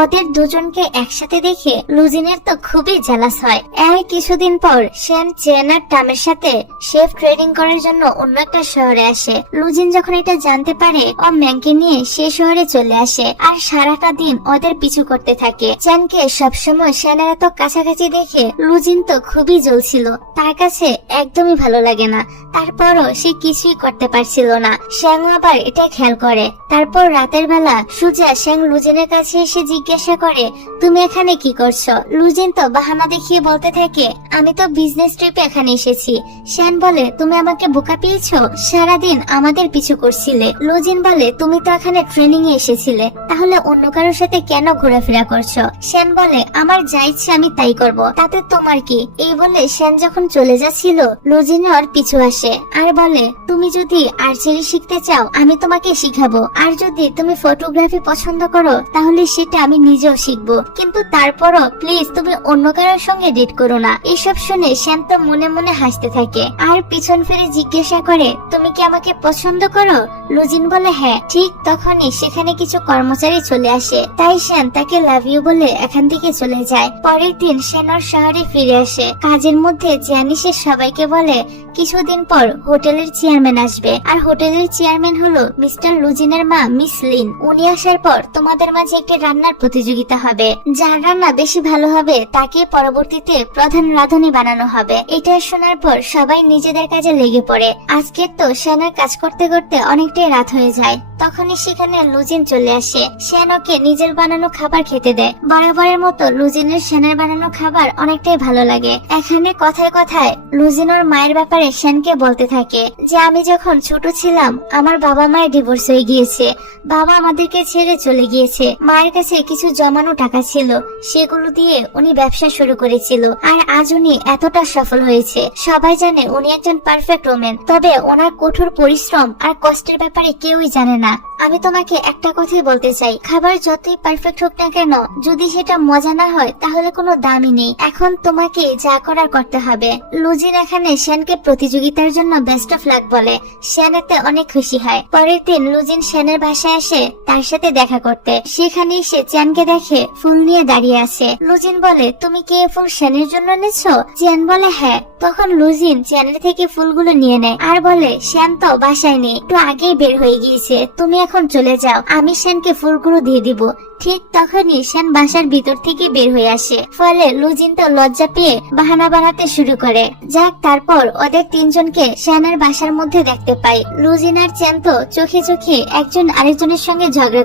ওদের দুজনকে একসাথে দেখে লুজিনের তো খুবই জেলাস হয়। এর কিছুদিন পর শ্যান চ্যান আর টামের সাথে শেফ ট্রেনিং করার জন্য অন্য একটা শহরে আসে। লুজিন যখন এটা জানতে পারে ও ম্যাংকে নিয়ে সে শহরে চলে আসে আর সারাটা দিন ওদের পিছু করতে থাকে। চ্যানকে সবসময় শ্যানের এত কাছাকাছি দেখে লুজিন তো খুবই জ্বলছিল। তার কাছে একদমই ভালো লাগে না। তারপরও সে কিছুই করতে পারছিল না। শ্যাং আবার এটা খেয়াল করে। তারপর রাতের বেলা সুজা শ্যাং লুজিনের কাছে এসে জিজ্ঞাসা করে তুমি এখানে কি করছো? লুজিন তো বাহানা দেখিয়ে বলতে থাকে আমি তো বিজনেস ট্রিপে এখানে এসেছি। শ্যান বলে তুমি আমাকে বোকা পেয়েছো? সারাদিন আমাদের পিছু করছিলে। লুজিন বলে তুমি তো এখানে ট্রেনিং এ এসেছিলে, তাহলে অন্য কারোর সাথে কেন ঘোরাফেরা করছো? শ্যান বলে আমার যা ইচ্ছে আমি তাই করব, তাতে তোমার কি? এই বলে শ্যান যখন চলে যাচ্ছিল লুজিন ওর পিছু আসে আর বলে তুমি যদি আর্চারি শিখতে চাও আমি তোমাকে শিখাবো, আর যদি তুমি ফটোগ্রাফি পছন্দ করো তাহলে সেটা আমি নিজেও শিখবো, কিন্তু তারপরও প্লিজ তুমি অন্য কারোর সঙ্গে ডেট করো না। এসব শুনে শ্যান তো মনে মনে হাসতে থাকে আর পিছন ফিরে জিজ্ঞাসা করে তুমি কি আমাকে পছন্দ করো? লুজিন বলে হ্যাঁ। ঠিক তখনই সেখানে কিছু কর্মচারী চলে আসে, তাই শ্যান তাকে লাভ ইউ বলে এখান থেকে চলে যায়। পরের দিন শ্যান ওর শহরে ফিরে আসে। কাজের মধ্যে জ্যানিসের সবাইকে বলে কিছুদিন পর হোটেলের চেয়ারম্যান আসবে, আর হোটেলের চেয়ারম্যান হলো মিস্টার লুজিনের মা মিস লিন। উনি আসার পর তোমাদের মাঝে একটি রান্নার প্রতিযোগিতা হবে। যার রান্না বেশি ভালো হবে তাকে পরবর্তীতে প্রধান রাঁধুনি বানানো হবে। এটা শোনার পর সবাই নিজেদের কাজে লেগে পড়ে। আজকের তো শ্যানের কাজ করতে করতে অনেকটাই রাত হয়ে যায়। তখনই সেখানে লুজিন চলে আসে। শ্যান ওকে নিজের বানানো খাবার খেতে দেয়। বরাবরের মতো লুজিনের শ্যানের বানানো খাবার অনেকটাই ভালো লাগে। এখানে কথায় কথায় লুজিন ওর মায়ের ব্যাপারে শ্যানকে বলতে থাকে যে আমি যখন ছোট ছিলাম আমার বাবা মায়ের ডিভোর্স হয়ে গিয়েছে, বাবা আমাদেরকে ছেড়ে চলে গিয়েছে। মায়ের কাছে কিছু জমানো টাকা ছিল, সেগুলো দিয়ে উনি ব্যবসা শুরু করেছিল, আর আজ উনি এতটা সফল হয়েছে। সবাই জানে উনি একজন পারফেক্ট ওমেন, তবে ওনার কঠোর পরিশ্রম আর কষ্টের ব্যাপারে কেউই জানে না। আমি তোমাকে একটা কথাই বলতে চাই, খাবার যতই পারফেক্ট হোক না কেন যদি সেটা মজা না হয় তাহলে কোনো দামই নেই। এখন তোমাকে যা করার করতে হবে। লুজিন এখানে শ্যানকে প্রতিযোগিতার জন্য বেস্ট অফ লাক বলে। শ্যান এতে অনেক খুশি হয়। পরের দিন লুজিন শ্যানের বাসায় আসে তার সাথে দেখা করতে। সেখানে এসে চ্যানকে দেখে ফুল নিয়ে দাঁড়িয়ে আছে। লুজিন বলে তুমি কি এই ফুল শ্যানের জন্য এনেছো? চ্যান বলে হ্যাঁ। তখন লুজিন চ্যানের থেকে ফুলগুলো নিয়ে নেয় আর বলে শ্যান তো বাসায় নেই, একটু আগেই বের হয়ে গিয়েছে, তুমি এখন চলে যাও, আমি শ্যানকে ফুলগুলো দিয়ে দিব। ঠিক তখনই শ্যান বাসার ভিতর থেকে বের হয়ে আসে। ফলে লুজিন তো লজ্জা পেয়ে বাহানা বানাতে শুরু করে। যাক, তারপর ওদের তিনজনকে শ্যানের বাসার মধ্যে দেখতে পাই। লুজিন আর চ্যান তো চোখে চোখে একজন আরেকজনের সঙ্গে ঝগড়া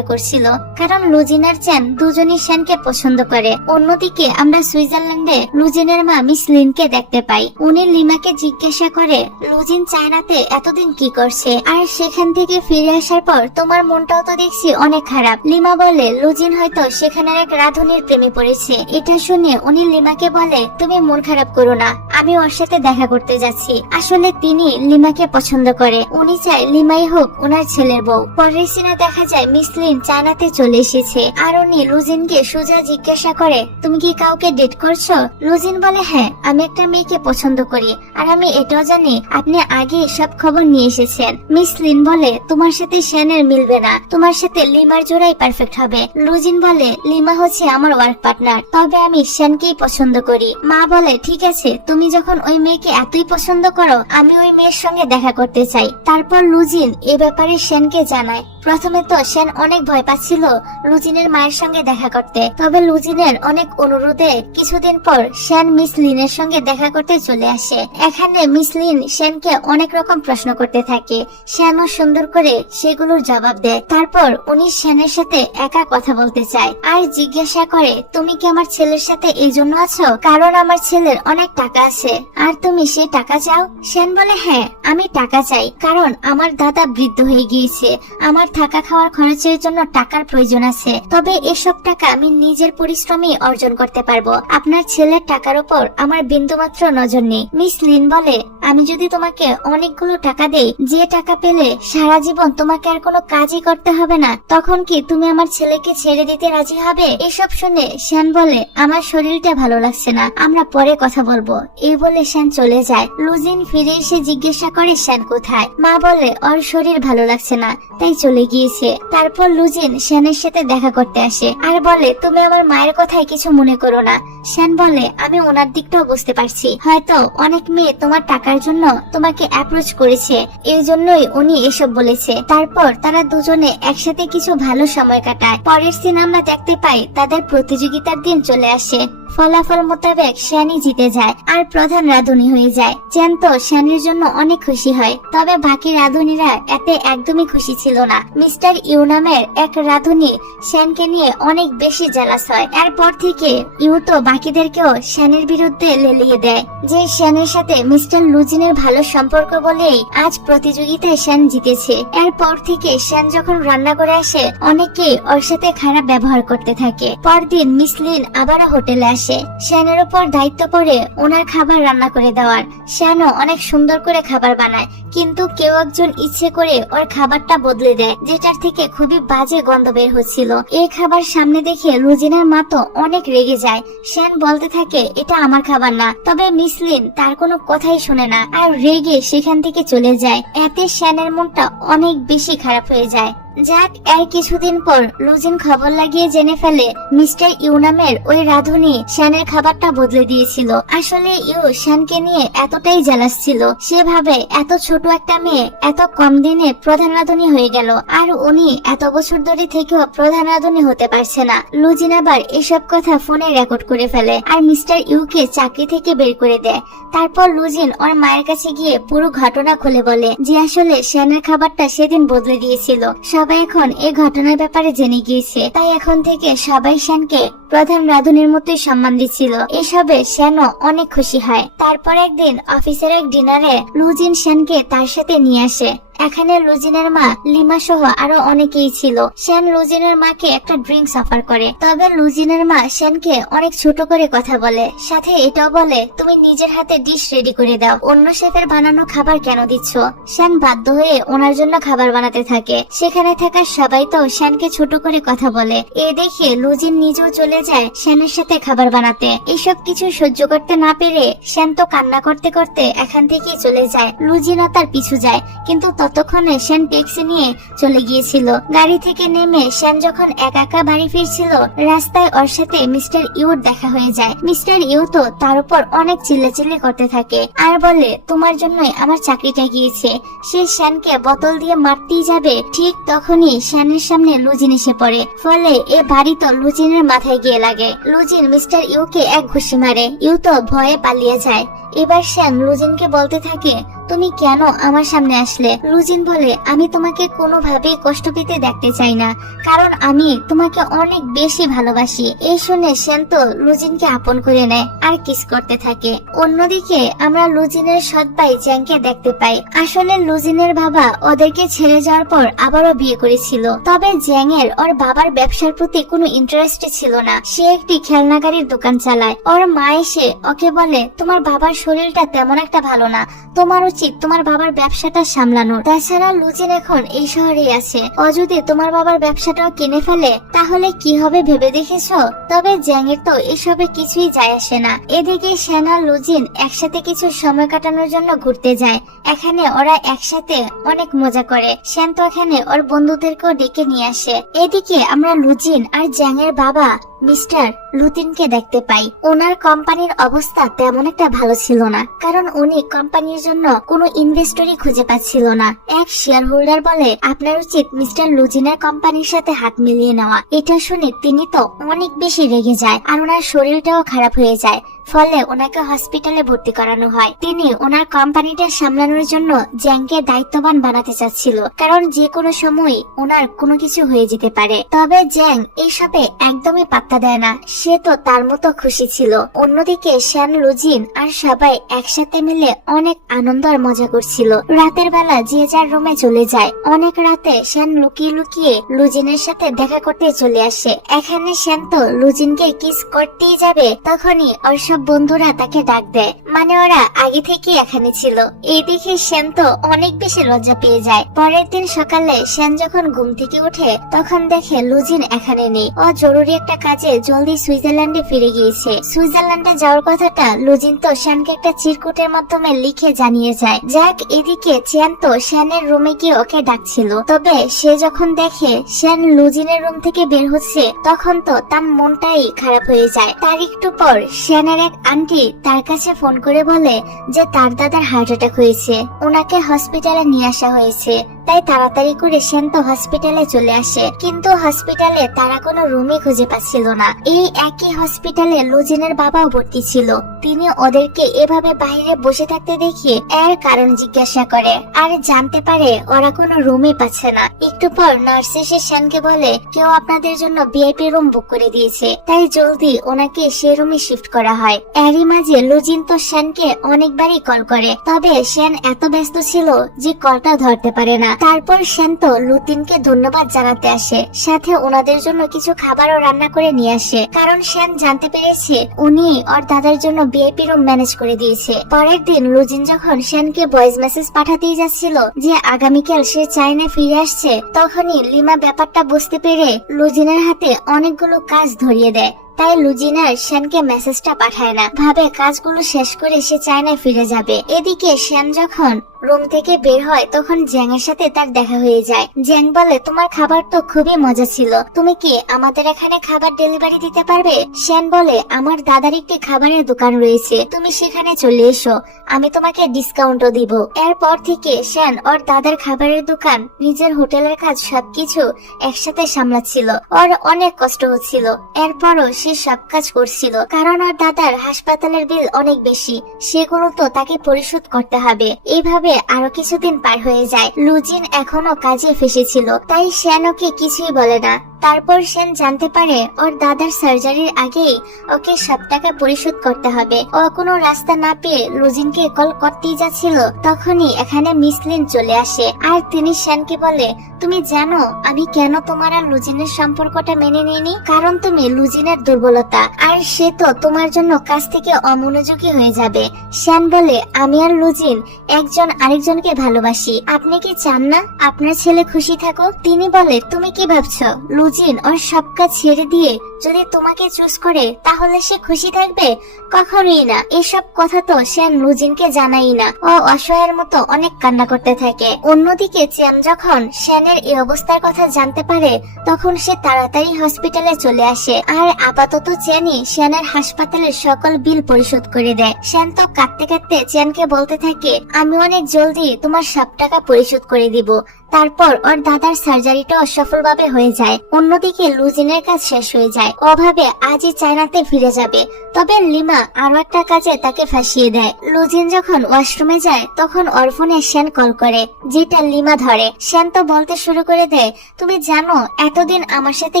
করছিল, কারণ লুজিন আর চ্যান দুজনই শ্যানকে পছন্দ করে। অন্যদিকে আমরা সুইজারল্যান্ডে লুজিনের মা মিস লিনকে দেখতে পাই। উনি লিমাকে জিজ্ঞাসা করে লুজিন চায়নাতে এতদিন কি করছে, আর সেখান থেকে ফিরে আসার পর তোমার মনটাও তো দেখছি অনেক খারাপ। লিমা বলে লুজিন হয়তো সেখানের এক রাঁধুনির প্রেমে পড়েছে। এটা শুনে উনি লিমাকে বলে তুমি মন খারাপ করো না, আমি ওর সাথে দেখা করতে যাচ্ছি। আসলে তিনি লিমাকে পছন্দ করে, উনি চায় লিমাই হোক ওনার ছেলের বউ। পরের সিনে দেখা যায় মিস লিন চায়নাতে চলে এসেছে, আর উনি লুজিনকে সোজা জিজ্ঞাসা করে তুমি কি কাউকে ডেট করছো? লুজিন বলে হ্যাঁ, আমি একটা মেয়েকে পছন্দ করি, আর আমি এটাও জানি আপনি আগে সব খবর নিয়ে এসেছেন। মিস লিন বলে তোমার সাথে শ্যানের মিলবে না, তোমার সাথে লিমার জোড়াই পারফেক্ট হবে। লুজিন বলে লিমা হচ্ছে আমার ওয়ার্ক পার্টনার, তবে আমি শ্যানকেই পছন্দ করি। মা বলে ঠিক আছে, তুমি যখন ওই মেয়েকে এতই পছন্দ করো আমি ওই মেয়ের সঙ্গে দেখা করতে চাই। তারপর লুজিন এ ব্যাপারে শ্যানকে জানায়। প্রথমে প্রথমে তো শ্যান অনেক ভয় পাচ্ছিল লুজিনের মায়ের সঙ্গে দেখা করতে, তবে লুজিনের অনেক অনুরোধে কিছুদিন পর শ্যান মিস লিনের সঙ্গে দেখা করতে চলে আসে। এখানে মিস লিন শ্যানকে অনেক রকম প্রশ্ন করতে থাকে, শ্যানও সুন্দর করে সেগুলোর জবাব দেয়। তারপর উনি শ্যানের সাথে একা কথা বলতে চায় আর জিজ্ঞাসা করে, তুমি কি আমার ছেলের সাথে এই জন্য আছো কারণ আমার ছেলের অনেক টাকা আছে আর তুমি সেই টাকা চাও? শ্যান বলে, হ্যাঁ আমি টাকা চাই, কারণ আমার দাদা বৃদ্ধ হয়ে গিয়েছে, আমার থাকা খাওয়ার খরচের জন্য টাকার প্রয়োজন আছে, তবে এসব টাকা আমি নিজের পরিশ্রমে অর্জন করতে পারবো, আপনার ছেলের টাকার উপর আমার বিন্দুমাত্র নজর নেই। মিস লিন বলে, আমি যদি তোমাকে অনেকগুলো টাকা দেই, যে টাকা পেলে সারা জীবন তোমাকে আর কোনো কাজই করতে হবে না, তখন কি তুমি আমার ছেলেকে ছেড়ে দিতে রাজি হবে? এসব শুনে শ্যান বলে, আমার শরীরটা ভালো লাগছে না, আমরা পরে কথা বলবো। এই বলে শ্যান চলে যায়। লুজিন ফিরে এসে জিজ্ঞাসা করে শ্যান কোথায়। মা বলে, ওর শরীর ভালো লাগছে না তাই চলে গিয়েছে। তারপর লুজিন শ্যানের সাথে দেখা করতে আসে আর বলে, তুমি আমার মায়ের কথায় কিছু মনে করো না। শ্যান বলে, আমি ওনার দিকটাও বুঝতে পারছি, হয়তো অনেক মেয়ে তোমার টাকার জন্য তোমাকে অ্যাপ্রোচ করেছে, এই জন্যই উনি এসব বলেছে। তারপর তারা দুজনে একসাথে কিছু ভালো সময় কাটায়। পরের সিন আমরা দেখতে পাই তাদের প্রতিযোগিতার দিন চলে আসে। ফলাফল মোতাবেক শ্যানই জিতে যায় আর প্রধান রাঁধুনি হয়ে যায়। চ্যান তো শ্যানের জন্য অনেক খুশি হয়, তবে বাকি রাঁধুনিরা এতে একদমই খুশি ছিল না। মিস্টার ইউ নামের এক রাঁধুনি শ্যানকে নিয়ে অনেক বেশি জেলাস হয়। এরপর থেকে ইউ তো বাকিদেরকেও শ্যানের বিরুদ্ধে লেলিয়ে দেয় যে শ্যানের সাথে মিস্টার লুজিনের ভালো সম্পর্ক বলেই আজ প্রতিযোগিতায় শ্যান জিতেছে। এরপর থেকে শ্যান যখন রান্না করে আসে অনেকেই ওর সাথে খারাপ ব্যবহার করতে থাকে। পরদিন মিস লিন আবারও হোটেলে আসে। শ্যানের উপর দায়িত্ব পড়ে ওনার খাবার রান্না করে দেওয়ার। শ্যানও অনেক সুন্দর করে খাবার বানায়, কিন্তু কেউ একজন ইচ্ছে করে ওর খাবারটা বদলে দেয়, যেটার থেকে খুবই বাজে গন্ধ বের হচ্ছিল। এই খাবার সামনে দেখে লুজিনের মা তো অনেক রেগে যায়। শ্যান বলতে থাকে, এটা আমার খাবার না, তবে মিস লিন তার কোনো কথাই শুনে না আর রেগে সেখান থেকে চলে যায়। এতে শ্যানের মনটা অনেক বেশি খারাপ হয়ে যায়। যাক, এর কিছুদিন পর লুজিন খবর লাগিয়ে জেনে ফেলে মিস্টার ইউ নামের ওই রাঁধুনি শ্যানের খাবারটা বদলে দিয়েছিল। আসলে ইউ শ্যানকে নিয়ে এতটাই জেলাস ছিল, সে ভাবে এত ছোট একটা মেয়ে এত কম দিনে প্রধান রাঁধুনি হয়ে গেল, আর উনি এত বছর ধরে থেকেও প্রধান রাঁধুনি হতে পারছে না। লুজিন আবার এসব কথা ফোনে রেকর্ড করে ফেলে আর মিস্টার ইউকে চাকরি থেকে বের করে দেয়। তারপর লুজিন ওর মায়ের কাছে গিয়ে পুরো ঘটনা খুলে বলে যে আসলে শ্যানের খাবারটা সেদিন বদলে দিয়েছিল। সবাই এখন এই ঘটনার ব্যাপারে জেনে গিয়েছে, তাই এখন থেকে সবাই শ্যানকে প্রধান রাঁধুনির মতোই সম্মান দিচ্ছিল। এসবে শ্যানও অনেক খুশি হয়। তারপর একদিন অফিসের এক ডিনারে লুজিন শ্যানকে তার সাথে নিয়ে আসে। এখানে লুজিনের মা লিমা সহ আরো অনেকেই ছিল। শ্যান লুজিনের মাকে একটা ড্রিঙ্কস অফার করে, তবে লুজিনের মা শ্যানকে অনেক ছোট করে কথা বলে, সাথে এটাও বলে, তুমি নিজের হাতে ডিশ রেডি করে দাও, অন্য শেফের বানানো খাবার কেন দিচ্ছ? শ্যান বাধ্য হয়ে ওনার জন্য খাবার বানাতে থাকে। সেখানে থাকা সবাই তো শ্যানকে ছোট করে কথা বলে। এ দেখে লুজিন নিজেও চলে যায় শ্যানের সাথে খাবার বানাতে। এসব কিছু সহ্য করতে না পেরে শ্যান তো কান্না করতে করতে এখান থেকেই চলে যায়। লুজিনও তার পিছু যায়, কিন্তু ততক্ষণে শ্যান ট্যাক্সি নিয়ে চলে গিয়েছিল। গাড়ি থেকে নেমে শ্যান যখন একা একা বাড়ি ফিরছিল, রাস্তায় ওর সাথে মিস্টার ইউর দেখা হয়ে যায়। মিস্টার ইউ তো তার উপর অনেক চিল্লাচিল্লি করতে থাকে আর বলে, তোমার জন্যই আমার চাকরিটা গিয়েছে। সে শ্যানকে বোতল দিয়ে মারতেই যাবে, ঠিক তখনই শ্যানের সামনে লুজিন এসে পড়ে। ফলে এ বাড়ি তো লুজিনের মাথায় গিয়ে লাগে। লুজিন মিস্টার ইউকে এক ঘুষি মারে। ইউ তো ভয়ে পালিয়ে যায়। এবার শ্যান লুজিনকে বলতে থাকে, তুমি কেন আমার সামনে আসলে? লুজিন বলে, আমি তোমাকে কোনোভাবেই কষ্ট পেতে দেখতে চাই না, কারণ আমি তোমাকে অনেক বেশি ভালোবাসি। এই শুনে শ্যান তো লুজিনকে আপন করে নেয় আর কিস করতে থাকে। অন্যদিকে আমরা লুজিনের সৎ ভাই জ্যাংকে দেখতে পাই। আসলে লুজিনের বাবা ওদেরকে ছেড়ে যাওয়ার পর আবারও বিয়ে করেছিল, তবে জ্যাং এর ওর বাবার ব্যবসার প্রতি কোনো ইন্টারেস্ট ছিল না। সে একটি খেলনা গাড়ির দোকান চালায়। ওর মা এসে ওকে বলে, তোমার বাবার শরীরটা তেমন একটা ভালো না, তোমার উচিত তোমার বাবার ব্যবসাটা সামলানোর। তাছাড়া লুজিন এখন এই শহরেই আছে, ও যদি তোমার বাবার ব্যবসাটাও কিনে ফেলে তাহলে কি হবে ভেবে দেখেছো? তবে জ্যাং এর তো এসবে কিছুই যায় আসে না। এদিকে শ্যান আর লুজিন একসাথে কিছু সময় কাটানোর জন্য ঘুরতে যায়। এখানে ওরা একসাথে অনেক মজা করে। শ্যান তো এখানে ওর বন্ধুদেরকেও ডেকে নিয়ে আসে। এদিকে আমরা লুজিন আর জ্যাং এর বাবা মিস্টার লুতিনকে দেখতে পাই। ওনার কোম্পানির অবস্থা তেমন একটা ভালো ছিল পাচ্ছিল না, কারণ উনি কোম্পানির জন্য কোনো ইনভেস্টরই খুঁজে পাচ্ছিল না। এক শেয়ার হোল্ডার বলে, আপনার উচিত মিস্টার লুজিনের কোম্পানির সাথে হাত মিলিয়ে নেওয়া। এটা শুনে তিনি তো অনেক বেশি রেগে যায়, আর ওনার শরীরটাও খারাপ হয়ে যায়। ফলে ওনাকে হসপিটালে ভর্তি করানো হয়। তিনি ওনার কোম্পানিটা সামলানোর জন্য জ্যাংকে দায়িত্ববান বানাতে চাচ্ছিল, কারণ যে কোনো সময় ওনার কোনো কিছু হয়ে যেতে পারে। তবে জ্যাং এইসবে একদমই পাত্তা দেয় না, সে তো তার মতো খুশি ছিল। অন্যদিকে শ্যান, লুজিন আর সবাই একসাথে মিলে অনেক আনন্দ আর মজা করছিল। রাতের বেলা যে যার রুমে চলে যায়। অনেক রাতে শ্যান লুকিয়ে লুকিয়ে লুজিনের সাথে দেখা করতে চলে আসে। এখানে শ্যান তো লুজিনকে কিস করতেই যাবে, তখনই ওর বন্ধুরা তাকে ডাক দেয়, মানে ওরা আগে থেকে এখানে ছিল। এই দেখে শ্যান তো অনেক বেশি লজ্জা পেয়ে যায়। পরের দিন সকালে শ্যান যখন ঘুম থেকে উঠে তখন দেখে লুজিন এখানে নেই। ও জরুরি একটা কাজে জলদি সুইজারল্যান্ডে ফিরে গিয়েছে। সুইজারল্যান্ডে যাওয়ার কথাটা লুজিন তো শ্যানকে একটা চিরকুটের মাধ্যমে লিখে জানিয়ে যায়। যাক, এদিকে চিয়ান তো শ্যানের রুমে গিয়ে ওকে ডাকছিল। তবে সে যখন দেখে শ্যান লুজিনের রুম থেকে বের হচ্ছে তখন তো তার মনটাই খারাপ হয়ে যায়। তার একটু পর শ্যানের এক আন্টি তার কাছে ফোন করে বলে যে তার দাদার হার্ট অ্যাটাক হয়েছে, ওনাকে হসপিটালে নিয়ে আসা হয়েছে। তাই তাড়াতাড়ি করে শ্যান তো হসপিটালে চলে আসে, কিন্তু হসপিটালে তারা কোনো রুমই খুঁজে পাচ্ছিল না। এই একই হসপিটালে লুজিনের বাবাও ভর্তি ছিল। তিনি ওদেরকে এভাবে বাইরে বসে থাকতে দেখে এর কারণ জিজ্ঞাসা করে, আর জানতে পারে ওরা কোনো রুমই পাচ্ছে না। একটু পর নার্স এসে শ্যানকে বলে, কেউ আপনাদের জন্য ভিআইপি রুম বুক করে দিয়েছে, তাই জলদি ওনাকে সে রুমে শিফট করা হয়। এরই মাঝে লুজিন তো শ্যানকে অনেকবারই কল করে, তবে শ্যান এত ব্যস্ত ছিল যে কলটা ধরতে পারে না। তারপর শ্যান তো লুতিনকে ধন্যবাদ জানাতে আসে, সাথে ওনাদের জন্য কিছু খাবারও রান্না করে নিয়ে আসে, কারণ শ্যান জানতে পেরেছে উনি ওর দাদার জন্য ভিআইপি রুম ম্যানেজ করে দিয়েছে। পরের দিন লুজিন যখন শ্যানকে ভয়েস মেসেজ পাঠাতেই যাচ্ছিল যে আগামীকাল সে চায়না ফিরে আসছে, তখনই লিমা ব্যাপারটা বুঝতে পেরে লুজিনের হাতে অনেকগুলো কাজ ধরিয়ে দেয়। তাই লুজিনা শ্যানকে মেসেজটা পাঠায় না, ভাবে কাজগুলো শেষ করে সে চায়নায় ফিরে যাবে। এদিকে শ্যান যখন রুম থেকে বের হয় তখন জ্যাং এর সাথে তার দেখা হয়ে যায়। জ্যাং বলে, তোমার খাবার তো খুবই মজা ছিল, তুমি কি আমাদের এখানে খাবার ডেলিভারি দিতে পারবে? শ্যান বলে, আমার দাদার একটি খাবারের দোকান রয়েছে, তুমি সেখানে চলে এসো, আমি তোমাকে ডিসকাউন্টও দিব। এরপর থেকে শ্যান ওর দাদার খাবারের দোকান, নিজের হোটেলের কাজ সবকিছু একসাথে সামলাচ্ছিল। ওর অনেক কষ্ট হচ্ছিল, এরপরও সে সব কাজ করছিল, কারণ ওর দাদার হাসপাতালের বিল অনেক বেশি, সেগুলো তো তাকে পরিশোধ করতে হবে। এইভাবে আরো কিছুদিন পার হয়ে যায়। লুজিন এখনো কাজে ফেসেছিল, তাই শ্যান ওকে কিছুই বলে না। তারপর শ্যান জানতে পারে ওর দাদার সার্জারির আগেই ওকে সব টাকা পরিশোধ করতে হবে। ও কোনো রাস্তা না পেয়ে লুজিনকে কল করতেই যাচ্ছিল, তখনই এখানে মিস লিন চলে আসে, আর তিনি শ্যানকে বলে, তুমি জানো আমি কেন তোমার আর লুজিনের সম্পর্কটা মেনে নিইনি? কারণ তুমি লুজিনের দুর্বলতা, আর সে তো তোমার জন্য কাজ থেকে অমনোযোগী হয়ে যাবে। শ্যান বলে, আমি আর লুজিন একজন আরেকজনকে ভালোবাসি, আপনি কি চান না আপনার ছেলে খুশি থাকো? তিনি বলে, তুমি কি ভাবছো লুজিন ওর সব কাজ ছেড়ে দিয়ে যদি তোমাকে চুজ করে তাহলে সে খুশি থাকবে? কখনোই না। এসব কথা তো শ্যান লুজিনকে জানাই না। ও অসহায়ের মতো অনেক কান্না করতে থাকে। অন্যদিকে চ্যান যখন শ্যানের এই অবস্থার কথা জানতে পারে তখন সে তাড়াতাড়ি হসপিটালে চলে আসে, আর আপাতত চ্যানই শ্যানের হাসপাতালের সকল বিল পরিশোধ করে দেয়। শ্যান তো কাঁদতে কাঁদতে চ্যানকে বলতে থাকে, আমি অনেক জলদি তোমার সব টাকা পরিশোধ করে দিব। তারপর ওর দাদার সার্জারিটাও সফলভাবে হয়ে যায়। অন্যদিকে লুজিনের কাজ শেষ হয়ে যায়, ওভাবে আজই চায়নাতে ফিরে যাবে। তবে লিমা আরো একটা কাজে তাকে ফাঁসিয়ে দেয়। লুজিন যখন ওয়াশরুমে যায় তখন ওর ফোনে শ্যান কল করে, যেটা লিমা ধরে। শ্যান তো বলতে শুরু করে দেয়, তুমি জানো এতদিন আমার সাথে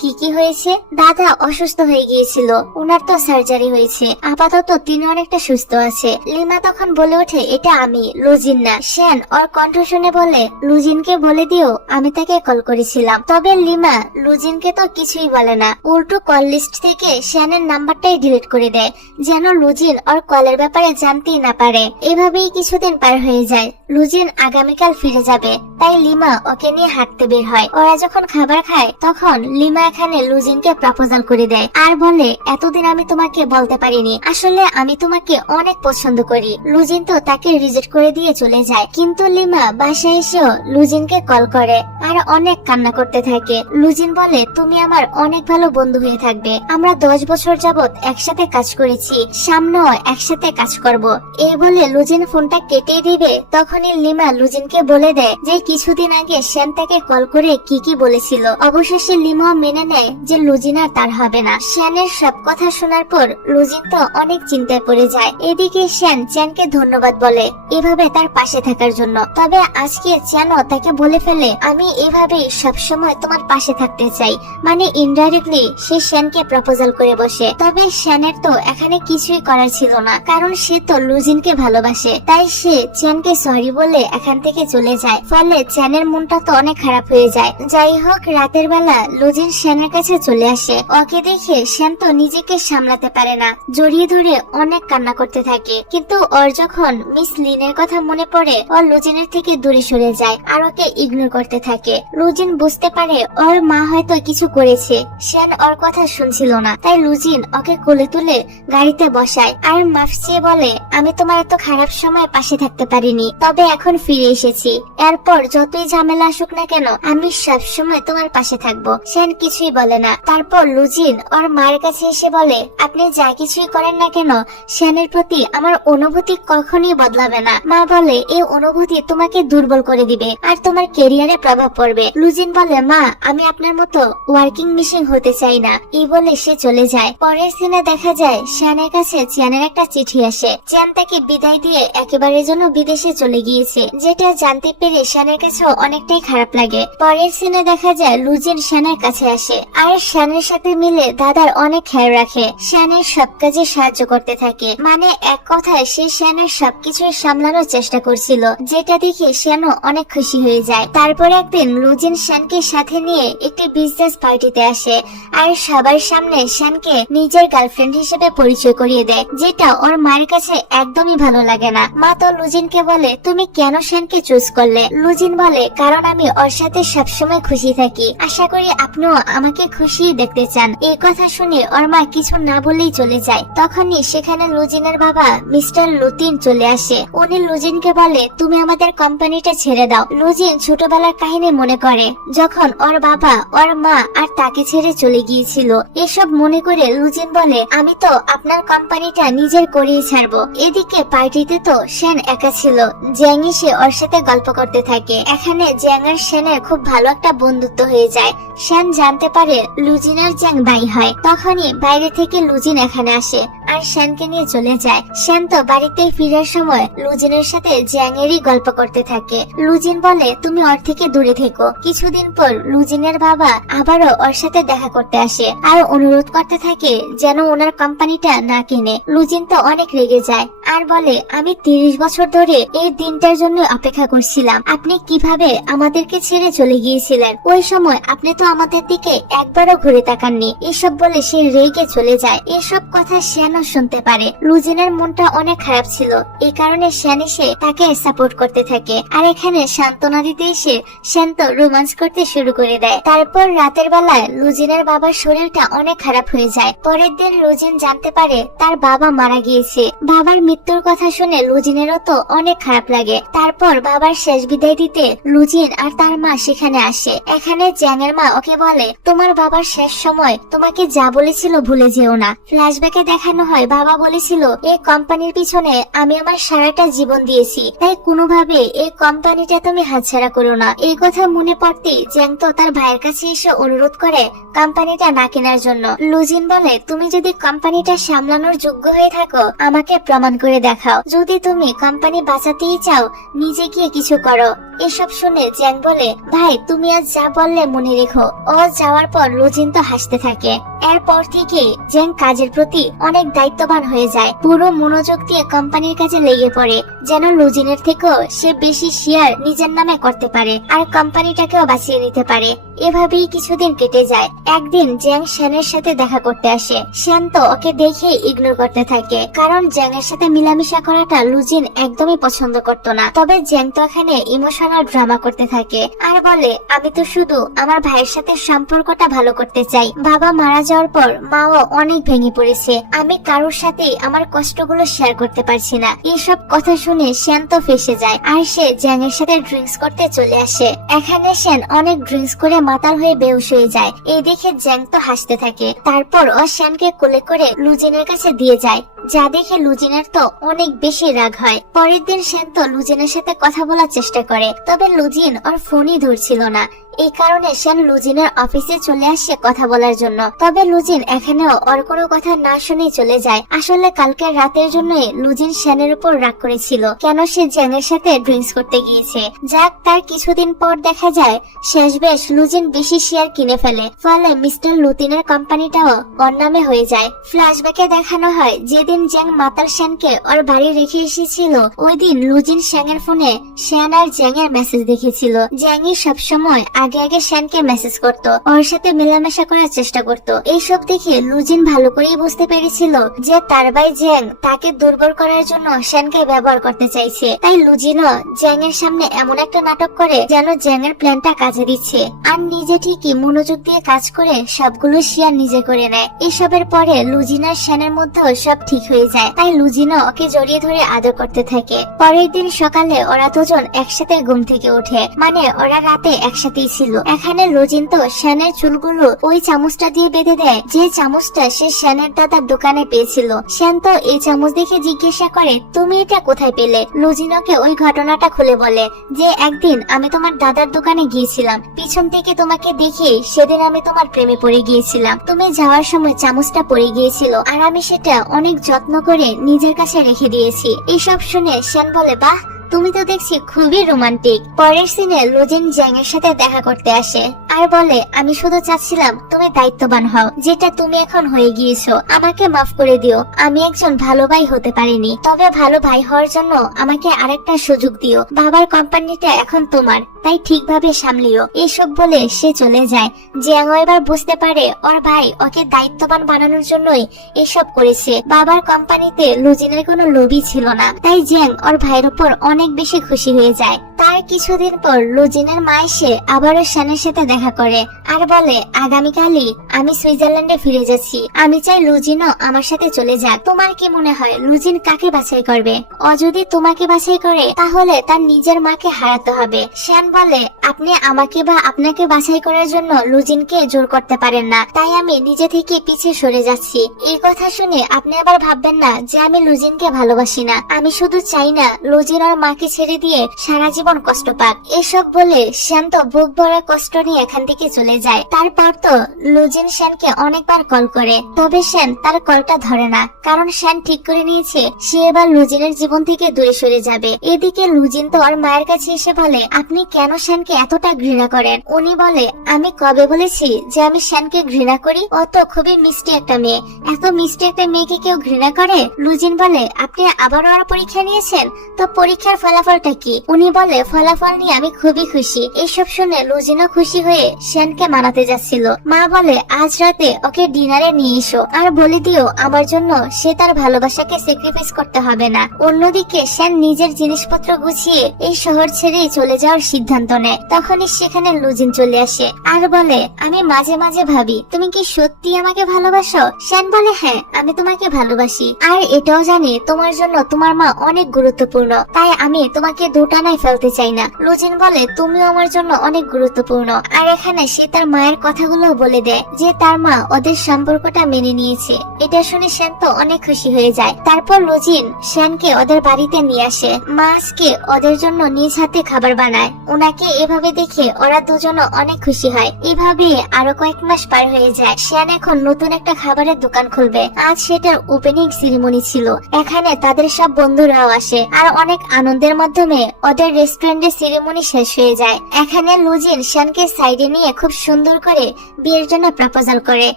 কি কি হয়েছে? দাদা অসুস্থ হয়ে গিয়েছিল, উনার তো সার্জারি হয়েছে, আপাতত তিনি অনেকটা সুস্থ আছে। লিমা তখন বলে ওঠে, এটা আমি, লুজিন না। শ্যান ওর কণ্ঠ শুনে বলে, লুজিনকে বলে দিও আমি তাকে কল করেছিলাম। তবে লিমা লুজিনকে তো কিছুই বলে না, উল্টো কল লিস্ট থেকে শ্যানের নাম্বারটাই ডিলিট করে দেয়, যেন লুজিন ওর কলের ব্যাপারে জানতেই না পারে। এভাবেই কিছুদিন পার হয়ে যায়। লুজিন আগামীকাল ফিরে যাবে, তাই লিমা ওকে নিয়ে হাঁটতে বের হয়। ওরা যখন খাবার খায় তখন লিমা এখানে লুজিনকে প্রপোজাল করে দেয়, আর বলে, এতদিন আমি তোমাকে বলতে পারিনি, আসলে আমি তোমাকে অনেক পছন্দ করি। লুজিন তো তাকে রিজেক্ট করে দিয়ে চলে যায়, কিন্তু লিমা বাসায় এসেও লুজিনকে লুজিনকে কল করে আর অনেক কান্না করতে থাকে। লুজিন বলে তুমি আমার অনেক ভালো বন্ধু হয়ে থাকবে, আমরা 10 বছর যাবত একসাথে কাজ করেছি, সামনেও একসাথে কাজ করব। এই বলে লুজিন ফোনটা কেটে দিবে তখনই লিমা লুজিনকে বলে দেয় যে কিছুদিন আগে শ্যান তাকে কল করে কি বলেছিল। অবশেষে লিমাও মেনে নেয় যে লুজিন আর তার হবে না। শ্যানের সব কথা শোনার পর লুজিন তো অনেক চিন্তায় পড়ে যায়। এদিকে শ্যান চ্যানকে ধন্যবাদ বলে এভাবে তার পাশে থাকার জন্য। তবে আজকে চ্যানও তাকে বলে ফেলে আমি এভাবেই সবসময় তোমার পাশে থাকতে চাই, মানে ইনডাইরেক্টলি সে শ্যানকে প্রপোজাল করে বসে। তবে শ্যানের তো এখানে কিছুই করার ছিল না, কারণ সে তো লুজিনকে ভালোবাসে। তাই সে চ্যানকে সরি বলে এখান থেকে চলে যায়। ফলে চ্যানের মনটা তো অনেক খারাপ হয়ে যায়। যাই হোক, রাতের বেলা লুজিন শ্যানের কাছে চলে আসে। ওকে দেখে শ্যান তো নিজেকে সামলাতে পারে না, জড়িয়ে ধরে অনেক কান্না করতে থাকে। কিন্তু ওর যখন মিস লিনের কথা মনে পড়ে ও লুজিনের থেকে দূরে সরে যায় আর ওকে ইগনোর করতে থাকে। লুজিন বুঝতে পারে ওর মা হয়তো কিছু করেছে, শ্যান ওর কথা শুনছিল না। তাই লুজিন ওকে কোলে তুলে গাড়িতে বসায় আর মাফ চেয়ে বলে আমি তোমার এত খারাপ সময় পাশে থাকতে পারিনি, তবে এখন ফিরে এসেছি। এরপর যতই ঝামেলা আসুক না কেন আমি সবসময় তোমার পাশে থাকবো। শ্যান কিছুই বলে না। তারপর লুজিন ওর মায়ের কাছে এসে বলে আপনি যা কিছুই করেন না কেন শ্যানের প্রতি আমার অনুভূতি কখনোই বদলাবে না। মা বলে এই অনুভূতি তোমাকে দুর্বল করে দিবে আর তোমার ক্যারিয়ারে প্রভাব পড়বে। লুজিন বলে মা আমি আপনার মতো ওয়ার্কিং মেশিন হতে চাই না। এই বলে সে চলে যায়। পরের সিনে দেখা যায় শ্যানের কাছে চ্যানের একটা চিঠি আসে। চ্যান তাকে বিদায় দিয়ে একেবারের জন্য বিদেশে চলে গিয়েছে, যেটা জানতে পেরে শ্যানের কাছে অনেকটাই খারাপ লাগে। পরের সিনে দেখা যায় লুজিন শ্যানের কাছে আসে আর শ্যানের সাথে মিলে দাদার অনেক খেয়াল রাখে, শ্যানের সব কাজে সাহায্য করতে থাকে। মানে এক কথায় সে শ্যানের সবকিছুই সামলানোর চেষ্টা করছিল, যেটা দেখে শ্যানও অনেক খুশি হয়ে যায়। তারপর একদিন লুজিন শ্যানকে সাথে নিয়ে একটি বিজনেস পার্টিতে আসে আর সবার সামনে শ্যানকে নিজের গার্লফ্রেন্ড হিসেবে পরিচয় করিয়ে দেয়, যেটা ওর মায়ের কাছে একদমই ভালো লাগে না। মা তো লুজিনকে বলে তুমি কেন শ্যানকে চুজ করলে? লুজিন বলে কারণ আমি ওর সাথে সবসময় খুশি থাকি, আশা করি আপনিও আমাকে খুশি দেখতে চান। এই কথা শুনে ওর মা কিছু না বলেই চলে যায়। তখনই সেখানে লুজিনের বাবা মিস্টার লুতিন চলে আসে। উনি লুজিনকে বলে তুমি আমাদের কোম্পানিটা ছেড়ে দাও। লুজিন ছোটবেলার কাহিনী মনে করে যখন ওর বাবা ওর মা আর তাকে ছেড়ে চলে গিয়েছিল। এসব মনে করে লুজিন বলে আমি তো আপনার কোম্পানিটা নিজের করেই ছাড়বো। এদিকে পার্টিতে তো শ্যান একা ছিল। জ্যাং এসে ওর সাথে গল্প করতে থাকে। এখানে জ্যাং আর শ্যানের খুব ভালো একটা বন্ধুত্ব হয়ে যায়। শ্যান জানতে পারে লুজিন আর জ্যাং ভাই হয়। তখনই বাইরে থেকে লুজিন এখানে আসে আর শ্যানকে নিয়ে চলে যায়। শ্যান তো বাড়িতে ফিরার সময় লুজিনের সাথে জ্যাং এরই গল্প করতে থাকে। লুজিন বলে তুমি ওর থেকে দূরে থেকো। কিছুদিন পর লুজিনের বাবা আবারও ওর সাথে দেখা করতে আসে আর অনুরোধ করতে থাকে যেন ওনার কোম্পানিটা না কিনে। লুজিন তো অনেক রেগে যায় আর বলে আমি 30 বছর ধরে এই দিনটার জন্য অপেক্ষা করছিলাম, আপনি কিভাবে আমাদেরকে ছেড়ে চলে গিয়েছিলেন? ওই সময় আপনি তো আমাদের দিকে একবারও ঘুরে তাকাননি। এসব বলে সে রেগে চলে যায়। এসব কথা শ্যানও শুনতে পারে। লুজিনের মনটা অনেক খারাপ ছিল, এই কারণে শ্যান এসে তাকে সাপোর্ট করতে থাকে আর এখানে সান্ত্বনা দিতে এসে শ্যান তো রোমান্স করতে শুরু করে দেয়। তারপর রাতের বেলায় লুজিনের বাবার শরীরটা অনেক খারাপ হয়ে যায়। পরের দিন লুজিন জানতে পারে তার বাবা মারা গিয়েছে। বাবার মৃত্যুর কথা শুনে লুজিনেরও তো অনেক খারাপ লাগে। তারপর বাবার শেষ বিদায় দিতে লুজিন আর তার মা সেখানে আসে। এখানে জ্যাং এর মা ওকে বলে তোমার বাবার শেষ সময় তোমাকে যা বলেছিল ভুলে যেও না। ফ্ল্যাশব্যাকে দেখানো হয় বাবা বলেছিল এই কোম্পানির পিছনে আমি আমার সারাটা জীবন দিয়েছি, তাই কোনোভাবে এই কোম্পানিটা তুমি হাতছাড়া করো না। এই কথা মনে পড়তেই জ্যাং তো তার ভাইয়ের কাছে এসে অনুরোধ করে কোম্পানিটা না কেনার জন্য। লুজিন বলে তুমি যদি কোম্পানিটা সামলানোর যোগ্য হয়ে থাকো আমাকে প্রমাণ করে দেখাও। যদি তুমি কোম্পানি বাঁচাতেই চাও নিজে গিয়ে কিছু করো। এসব শুনে জ্যাং বলে ভাই তুমি আজ যা বললে মনে রেখো। ও যাওয়ার পর লুজিন তো হাসতে থাকে। এরপর থেকে জ্যাং কাজের প্রতি অনেক দায়িত্ববান হয়ে যায়। পুরো মনোযোগ দিয়ে কোম্পানির কাজে লেগে পড়ে যেন লুজিনের থেকেও সে বেশি শেয়ার নিজের নামে করতে পারে আর কোম্পানিটাকেও বাঁচিয়ে নিতে পারে। এভাবেই কিছুদিন কেটে যায়। একদিন জ্যাং শ্যানের সাথে দেখা করতে আসে। শ্যান তো ওকে দেখে ইগনোর করতে থাকে, কারণ জ্যাং এর সাথে মিলামিশা করাটা লুজিন একদমই পছন্দ করতো না। তবে জ্যাং তো এখানে ইমোশনাল ড্রামা করতে থাকে আর বলে আমি তো শুধু আমার ভাইয়ের সাথে সম্পর্কটা ভালো করতে চাই। বাবা মারা যাওয়ার পর মাও অনেক ভেঙে পড়েছে, আমি কারোর সাথে আমার কষ্টগুলো শেয়ার করতে পারছি না। এইসব কথা শুনে শ্যান তো ফেসে যায় আর সে জ্যাং এর সাথে ড্রিঙ্কস করতে চলে আসে। এখানে শ্যান অনেক ড্রিঙ্কস করে মাতাল হয়ে বেহুশ হয়ে যায়। এই দেখে জ্যাং তো হাসতে থাকে। তারপর ও শ্যানকে কোলে করে লুজিনের কাছে দিয়ে যায়, যা দেখে লুজিনের তো অনেক বেশি রাগ হয়। পরের দিন শ্যান তো লুজিনের সাথে কথা বলার চেষ্টা করে, তবে লুজিন ওর ফোনই ধরছিল না। এই কারণে শ্যান লুজিনের অফিসে চলে আসে কথা বলার জন্য, তবে লুজিন এখানেও ওর কোনো কথা না শুনে চলে যায়। আসলে কালকের রাতের জন্যই লুজিন শ্যানের উপর রাগ করেছিল, কেন সে জ্যাং এর সাথে ড্রিঙ্কস করতে গিয়েছে। যাক, তার কিছুদিন পর দেখা যায় শেষবেশ লুজিন বেশি শেয়ার কিনে ফেলে, ফলে মিস্টার লুতিনের কোম্পানিটাও ওর নামে হয়ে যায়। ফ্ল্যাশব্যাকে দেখানো হয় যেদিন জ্যাং মাতাল শ্যানকে ওর বাড়ি রেখে এসেছিল, ওই দিন লুজিন শ্যানের ফোনে শ্যান আর জ্যাং এর মেসেজ দেখেছিল। জ্যাংই সবসময় আগে আগে শ্যানকে মেসেজ করত, ওর সাথে মেলামেশা করার চেষ্টা করত। এইসব দেখে লুজিন ভালো করেই বুঝতে পেরেছিল যে তার ভাই জ্যাং তাকে দুর্বল করার জন্য শ্যানকে ব্যবহার করতে চাইছে। তাই লুজিনও জ্যাং এর সামনে এমন একটা নাটক করে যেন জ্যাং এর প্ল্যানটা কাজে দিচ্ছে, আর নিজে ঠিকই মনোযোগ দিয়ে কাজ করে সবগুলো শেয়ার নিজে করে নেয়। এসবের পরে লুজিন আর শ্যানের মধ্যেও সব ঠিক হয়ে যায়। তাই লুজিনও ওকে জড়িয়ে ধরে আদর করতে থাকে। পরের দিন সকালে ওরা দুজন একসাথে ঘুম থেকে ওঠে, মানে ওরা রাতে একসাথেই ছিল। এখানে লুজিন তো শ্যানের চুলগুলো ওই চামচটা দিয়ে বেঁধে দেয়, যে চামচটা সে শ্যানের দাদার দোকানে পেয়েছিল। শ্যান তো এই চামচ দেখে জিজ্ঞাসা করে, তুমি এটা কোথায় পেলে? লুজিন ওকে ওই ঘটনাটা খুলে বলে যে একদিন আমি তোমার দাদার দোকানে গিয়েছিলাম, পিছন থেকে তোমাকে দেখে সেদিন আমি তোমার প্রেমে পড়ে গিয়েছিলাম। তুমি যাওয়ার সময় চামচটা পড়ে গিয়েছিল আর আমি সেটা অনেক যত্ন করে নিজের কাছে রেখে দিয়েছি। এইসব শুনে শ্যান বলে, বাহ, তুমি তো দেখছি খুবই রোমান্টিক। পরের সিনে লুজিন জ্যাং এর সাথে দেখা করতে আসে আর বলে, আমি শুধু চাচ্ছিলাম তুমি দায়িত্ববান হও, যেটা তুমি এখন হয়ে গিয়েছো। আমাকে মাফ করে দিও, আমি একজন ভালো ভাই হতে পারিনি, তবে ভালো ভাই হওয়ার জন্য আমাকে আরেকটা সুযোগ দিও। বাবার কোম্পানিটা এখন তোমার, তাই ঠিকভাবে সামলিও। এসব বলে সে চলে যায়। জ্যাং এবার বুঝতে পারে ওর ভাই ওকে দায়িত্ববান বানানোর জন্যই এসব করেছে। বাবার কোম্পানিতে লুজিনের কোনো লোভই ছিল না, তাই জ্যাং ওর ভাইয়ের উপর অনেক বেশি খুশি হয়ে যায়। তার কিছুদিন পর লুজিনের মা এসে আবারও শ্যানের সাথে দেখা করে আর বলে, আগামীকালই আমি সুইজারল্যান্ডে ফিরে যাচ্ছি, আমি চাই লুজিনও আমার সাথে চলে যাক। তোমার কি মনে হয় লুজিন কাকে বাছাই করবে? ও যদি তোমাকে বাছাই করে তাহলে তার নিজের মাকে হারাতে হবে। শ্যান বলে, আপনি আমাকে বা আপনাকে বাছাই করার জন্য লুজিনকে জোর করতে পারেন না, তাই আমি নিজে থেকে পিছিয়ে সরে যাচ্ছি। এই কথা শুনে আপনি আবার ভাববেন না যে আমি লুজিনকে ভালোবাসি না, আমি শুধু চাই না লুজিন ওর মাকে ছেড়ে দিয়ে সারা জীবন কষ্ট পাক। এসব বলে শ্যান তো বুক ভরা কষ্ট নিয়ে এখান থেকে চলে যায়। তারপর তো লুজিন শ্যানকে অনেকবার কল করে, তবে শ্যান তার কলটা ধরে না, কারণ শ্যান ঠিক করে নিয়েছে সে এবার লুজিনের জীবন থেকে দূরে সরে যাবে। এদিকে লুজিন তো ওর মায়ের কাছে এসে বলে, আপনি কেন শ্যানকে এতটা ঘৃণা করেন? উনি বলে, আমি কবে বলেছি যে আমি শ্যানকে ঘৃণা করি? ও তো খুবই মিষ্টি একটা মেয়ে, এত মিষ্টি একটা মেয়েকে কেউ ঘৃণা করে? লুজিন বলে, আপনি আবারও আর পরীক্ষা নিয়েছেন, তো পরীক্ষার ফলাফলটা কি? উনি বলে, ফলাফল নিয়ে আমি খুবই খুশি। এইসব শুনে লুজিনও খুশি হয়ে শ্যানকে মানাতে যাচ্ছিল। মা বলে, আজ রাতে ওকে ডিনারে নিয়ে এসো আর বলে দিও আমার জন্য সে তার ভালোবাসাকে স্যাক্রিফাইস করতে হবে না। অন্যদিকে শ্যান নিজের জিনিসপত্র গুছিয়ে এই শহর ছেড়ে চলে যাওয়ার সিদ্ধান্ত নেয়। তখনই সেখানে লুজিন চলে আসে আর বলে, আমি মাঝে মাঝে ভাবি তুমি কি সত্যি আমাকে ভালোবাসো? শ্যান বলে, হ্যাঁ, আমি তোমাকে ভালোবাসি, আর এটাও জানি তোমার জন্য তোমার মা অনেক গুরুত্বপূর্ণ, তাই আমি তোমাকে দুটানায় ফেলতে চাই না। লুজিন বলে, তুমিও আমার জন্য অনেক গুরুত্বপূর্ণ। আর এখানে সে তার মায়ের কথাগুলো বলে দেয় যে তার মা ওদের সম্পর্কটা মেনে নিয়েছে। এটা শুনে শ্যান তো অনেক খুশি হয়ে যায়। তারপর লুজিন শ্যানকে ওদের বাড়িতে নিয়ে আসে। মা আজকে ওদের জন্য নিজ হাতে খাবার বানায়। ওনাকে এভাবে দেখে ওরা দুজনও অনেক খুশি হয়। এভাবে আরো কয়েক মাস পার হয়ে যায়। শ্যান এখন নতুন একটা খাবারের দোকান খুলবে। আজ সেটার ওপেনিং সেরিমনি ছিল। এখানে তাদের সব বন্ধুরাও আসে আর অনেক আনন্দের মাধ্যমে ওদের রেস্টুরেন্টের সেরিমনি শেষ হয়ে যায়। এখানে লুজিন শ্যানকে সাইডে নিয়ে খুব সুন্দর করে বিয়ের জন্য প্রপোজাল করে।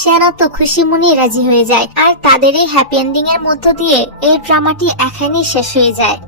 শ্যানও তো খুশি মনে রাজি হয়ে যায় আর তাদের এই হ্যাপি এন্ডিং এর মধ্য দিয়ে এই ড্রামাটি এখানেই শেষ হয়ে যায়।